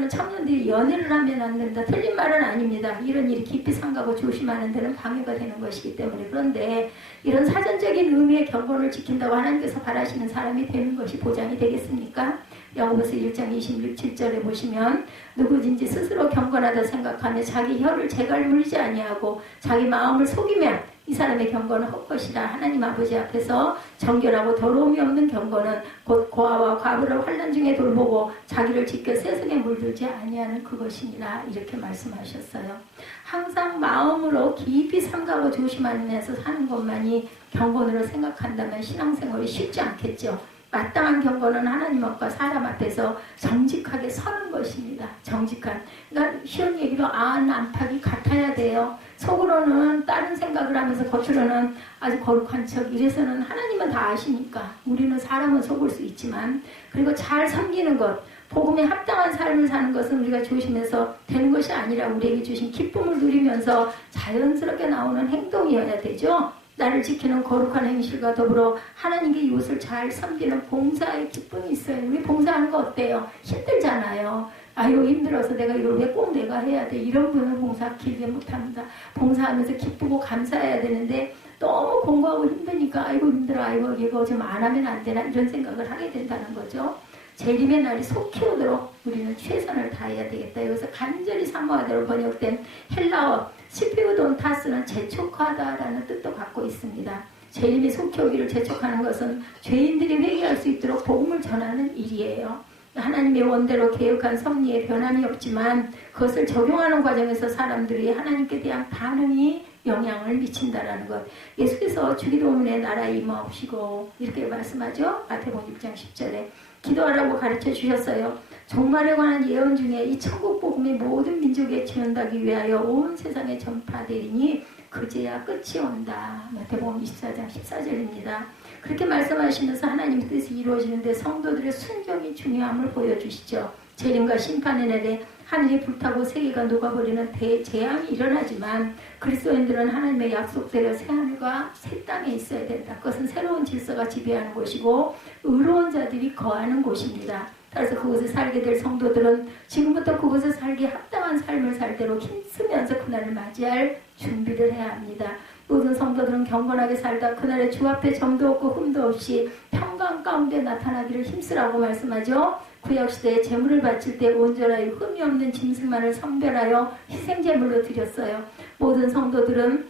청년들이 연애를 하면 안 된다. 틀린 말은 아닙니다. 이런 일이 깊이 삼가고 조심하는 데는 방해가 되는 것이기 때문에. 그런데 이런 사전적인 의미의 경건을 지킨다고 하나님께서 바라시는 사람이 되는 것이 보장이 되겠습니까? 야고보서 1장 26절에 보시면 누구든지 스스로 경건하다 생각하며 자기 혀를 재갈 물지 아니하고 자기 마음을 속이면 이 사람의 경건은 헛것이라. 하나님 아버지 앞에서 정결하고 더러움이 없는 경건은 곧 고아와 과부를 환난 중에 돌보고 자기를 지켜 세상에 물들지 아니하는 그것이니라. 이렇게 말씀하셨어요. 항상 마음으로 깊이 삼가고 조심하면서 사는 것만이 경건으로 생각한다면 신앙생활이 쉽지 않겠죠. 마땅한 경건은 하나님 앞과 사람 앞에서 정직하게 서는 것입니다. 정직한. 그러니까 쉬운 얘기로 안, 안팎이 같아야 돼요. 속으로는 다른 생각을 하면서 겉으로는 아주 거룩한 척. 이래서는 하나님은 다 아시니까. 우리는 사람은 속을 수 있지만. 그리고 잘 섬기는 것. 복음에 합당한 삶을 사는 것은 우리가 조심해서 되는 것이 아니라 우리에게 주신 기쁨을 누리면서 자연스럽게 나오는 행동이어야 되죠. 나를 지키는 거룩한 행실과 더불어 하나님께 이웃을 잘 섬기는 봉사의 기쁨이 있어요. 우리 봉사하는 거 어때요? 힘들잖아요. 아유 힘들어서 내가 이걸 왜 꼭 내가 해야 돼. 이런 분은 봉사 길게 못합니다. 봉사하면서 기쁘고 감사해야 되는데 너무 공부하고 힘드니까 아이고 힘들어, 아이고 이거 좀 안 하면 안 되나 이런 생각을 하게 된다는 거죠. 재림의 날이 속히 오도록 우리는 최선을 다해야 되겠다. 여기서 간절히 사모하도록 번역된 헬라어 시피우돈타스는 재촉하다라는 뜻도 갖고 있습니다. 재림이 속히 오기를 재촉하는 것은 죄인들이 회개할 수 있도록 복음을 전하는 일이에요. 하나님의 원대로 계획한 섭리에 변함이 없지만 그것을 적용하는 과정에서 사람들이 하나님께 대한 반응이 영향을 미친다라는 것. 예수께서 주기도문에 나라에 임하옵시고 이렇게 말씀하죠. 마태복음 6장 10절에 기도하라고 가르쳐 주셨어요. 종말에 관한 예언 중에 이 천국 복음이 모든 민족에 전하기 위하여 온 세상에 전파되리니 그제야 끝이 온다. 마태복음 24장 14절입니다. 그렇게 말씀하시면서 하나님의 뜻이 이루어지는데 성도들의 순종이 중요함을 보여주시죠. 재림과 심판의 날에 하늘이 불타고 세계가 녹아버리는 대재앙이 일어나지만 그리스도인들은 하나님의 약속대로 새하늘과 새 땅에 있어야 된다. 그것은 새로운 질서가 지배하는 곳이고 의로운 자들이 거하는 곳입니다. 따라서 그곳에 살게 될 성도들은 지금부터 그곳에 살기에 합당한 삶을 살 대로 힘쓰면서 그날을 맞이할 준비를 해야 합니다. 모든 성도들은 경건하게 살다 그날의 주 앞에 점도 없고 흠도 없이 평강 가운데 나타나기를 힘쓰라고 말씀하죠. 구약시대에 제물을 바칠 때 온전하여 흠이 없는 짐승만을 선별하여 희생제물로 드렸어요. 모든 성도들은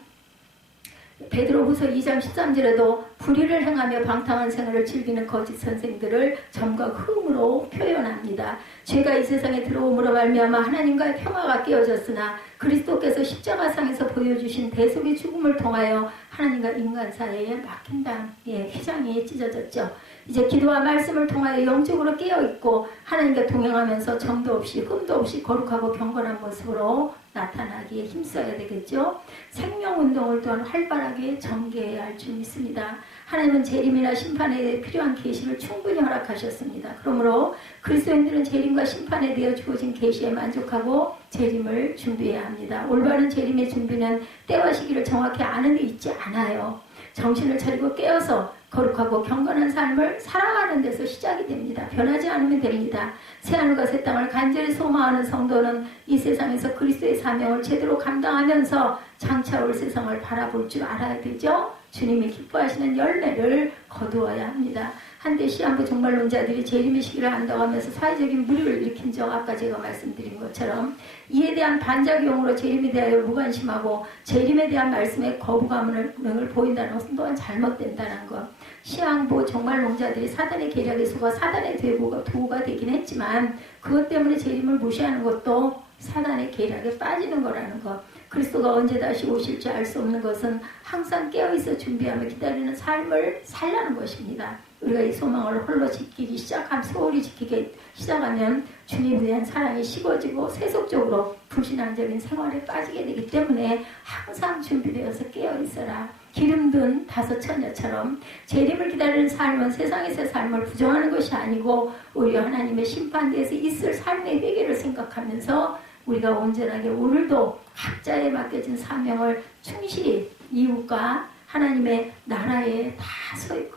베드로후서 2장 13절에도 불의를 행하며 방탕한 생활을 즐기는 거짓 선생들을 점과 흠으로 표현합니다. 죄가 이 세상에 들어옴으로 말미암아 하나님과의 평화가 깨어졌으나 그리스도께서 십자가상에서 보여주신 대속의 죽음을 통하여 하나님과 인간 사이에 막힌 휘장이 찢어졌죠. 이제 기도와 말씀을 통하여 영적으로 깨어있고 하나님과 동행하면서 정도 없이 흠도 없이 거룩하고 경건한 모습으로 나타나기에 힘써야 되겠죠. 생명운동을 또한 활발하게 전개해야 할 줄 믿습니다. 하나님은 재림이나 심판에 대해 필요한 계시를 충분히 허락하셨습니다. 그러므로 그리스도인들은 재림과 심판에 대해 주어진 계시에 만족하고 재림을 준비해야 합니다. 올바른 재림의 준비는 때와 시기를 정확히 아는 데 있지 않아요. 정신을 차리고 깨어서 거룩하고 경건한 삶을 살아가는 데서 시작이 됩니다. 변하지 않으면 됩니다. 새하늘과 새 땅을 간절히 소망하는 성도는 이 세상에서 그리스도의 사명을 제대로 감당하면서 장차 올 세상을 바라볼 줄 알아야 되죠. 주님이 기뻐하시는 열매를 거두어야 합니다. 한때 시한부 종말론자들이 재림의 시기를 안다고 하면서 사회적인 무리를 일으킨 적 아까 제가 말씀드린 것처럼 이에 대한 반작용으로 재림에 대하여 무관심하고 재림에 대한 말씀에 거부감을 보인다는 것은 또한 잘못된다는 것. 시한부 종말론자들이 사단의 계략에 속아 사단의 도구가 되긴 했지만 그것 때문에 재림을 무시하는 것도 사단의 계략에 빠지는 거라는 것. 그리스도가 언제 다시 오실지 알 수 없는 것은 항상 깨어있어 준비하며 기다리는 삶을 살라는 것입니다. 우리가 이 소망을 홀로 지키기 소홀히 지키기 시작하면 주님에 대한 사랑이 식어지고 세속적으로 불신앙적인 생활에 빠지게 되기 때문에 항상 준비되어서 깨어있어라. 기름든 5 처녀처럼 재림을 기다리는 삶은 세상에서의 삶을 부정하는 것이 아니고 오히려 하나님의 심판대에서 있을 삶의 회개를 생각하면서 우리가 온전하게 오늘도 각자에 맡겨진 사명을 충실히 이웃과 하나님의 나라에 다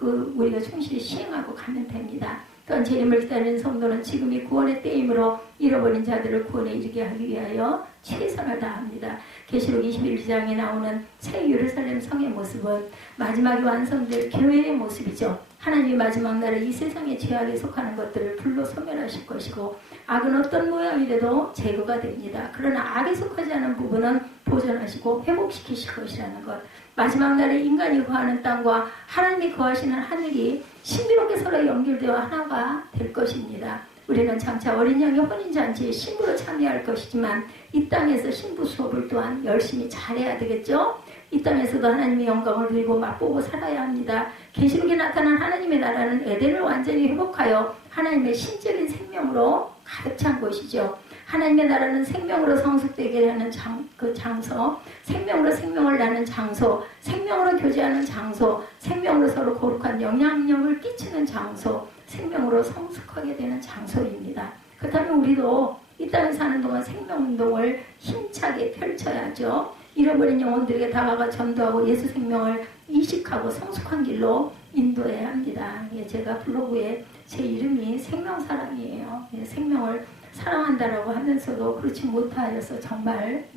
우리가 충실히 시행하고 가면 됩니다. 또한 재림을 기다리는 성도는 지금이 구원의 때이므로 잃어버린 자들을 구원에 이르게 하기 위하여 최선을 다합니다. 계시록 21장에 나오는 새 예루살렘 성의 모습은 마지막에 완성될 교회의 모습이죠. 하나님이 마지막 날에 이 세상의 죄악에 속하는 것들을 불로 소멸하실 것이고 악은 어떤 모양이라도 제거가 됩니다. 그러나 악에 속하지 않은 부분은 보존하시고 회복시키실 것이라는 것. 마지막 날에 인간이 거하는 땅과 하나님이 거하시는 하늘이 신비롭게 서로 연결되어 하나가 될 것입니다. 우리는 장차 어린 양의 혼인잔치에 신부로 참여할 것이지만 이 땅에서 신부 수업을 또한 열심히 잘해야 되겠죠? 이 땅에서도 하나님의 영광을 누리고 맛보고 살아야 합니다. 계시록에 나타난 하나님의 나라는 에덴을 완전히 회복하여 하나님의 신적인 생명으로 가득 찬 곳이죠. 하나님의 나라는 생명으로 성숙되게 하는 장소, 생명으로 생명을 나는 장소, 생명으로 교제하는 장소, 생명으로 서로 거룩한 영향력을 끼치는 장소, 생명으로 성숙하게 되는 장소입니다. 그렇다면 우리도 이 땅에 사는 동안 생명운동을 힘차게 펼쳐야죠. 잃어버린 영혼들에게 다가가 전도하고 예수 생명을 이식하고 성숙한 길로 인도해야 합니다. 제가 블로그에 제 이름이 생명사랑이에요. 생명을 사랑한다라고 하면서도 그렇지 못하여서 정말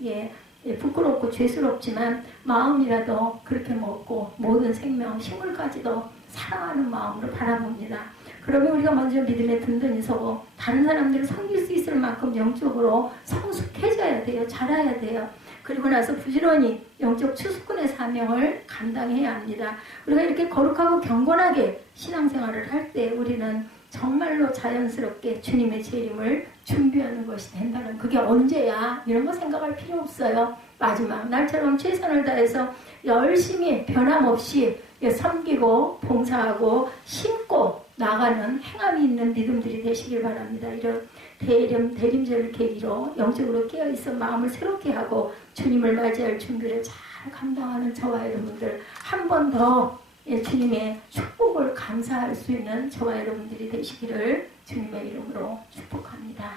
부끄럽고 죄스럽지만 마음이라도 그렇게 먹고 모든 생명, 식물까지도 사랑하는 마음으로 바라봅니다. 그러면 우리가 먼저 믿음에 든든히 서고 다른 사람들을 섬길 수 있을 만큼 영적으로 성숙해져야 돼요. 자라야 돼요. 그리고 나서 부지런히 영적 추수꾼의 사명을 감당해야 합니다. 우리가 이렇게 거룩하고 경건하게 신앙생활을 할 때 우리는 정말로 자연스럽게 주님의 재림을 준비하는 것이 된다는, 그게 언제야? 이런 거 생각할 필요 없어요. 마지막 날처럼 최선을 다해서 열심히 변함없이 섬기고 봉사하고 심고 나가는 행함이 있는 믿음들이 되시길 바랍니다. 이런 대림절을 계기로 영적으로 깨어있어 마음을 새롭게 하고 주님을 맞이할 준비를 잘 감당하는 저와 여러분들, 한 번 더 주님의 축복을 감사할 수 있는 저와 여러분들이 되시기를 주님의 이름으로 축복합니다.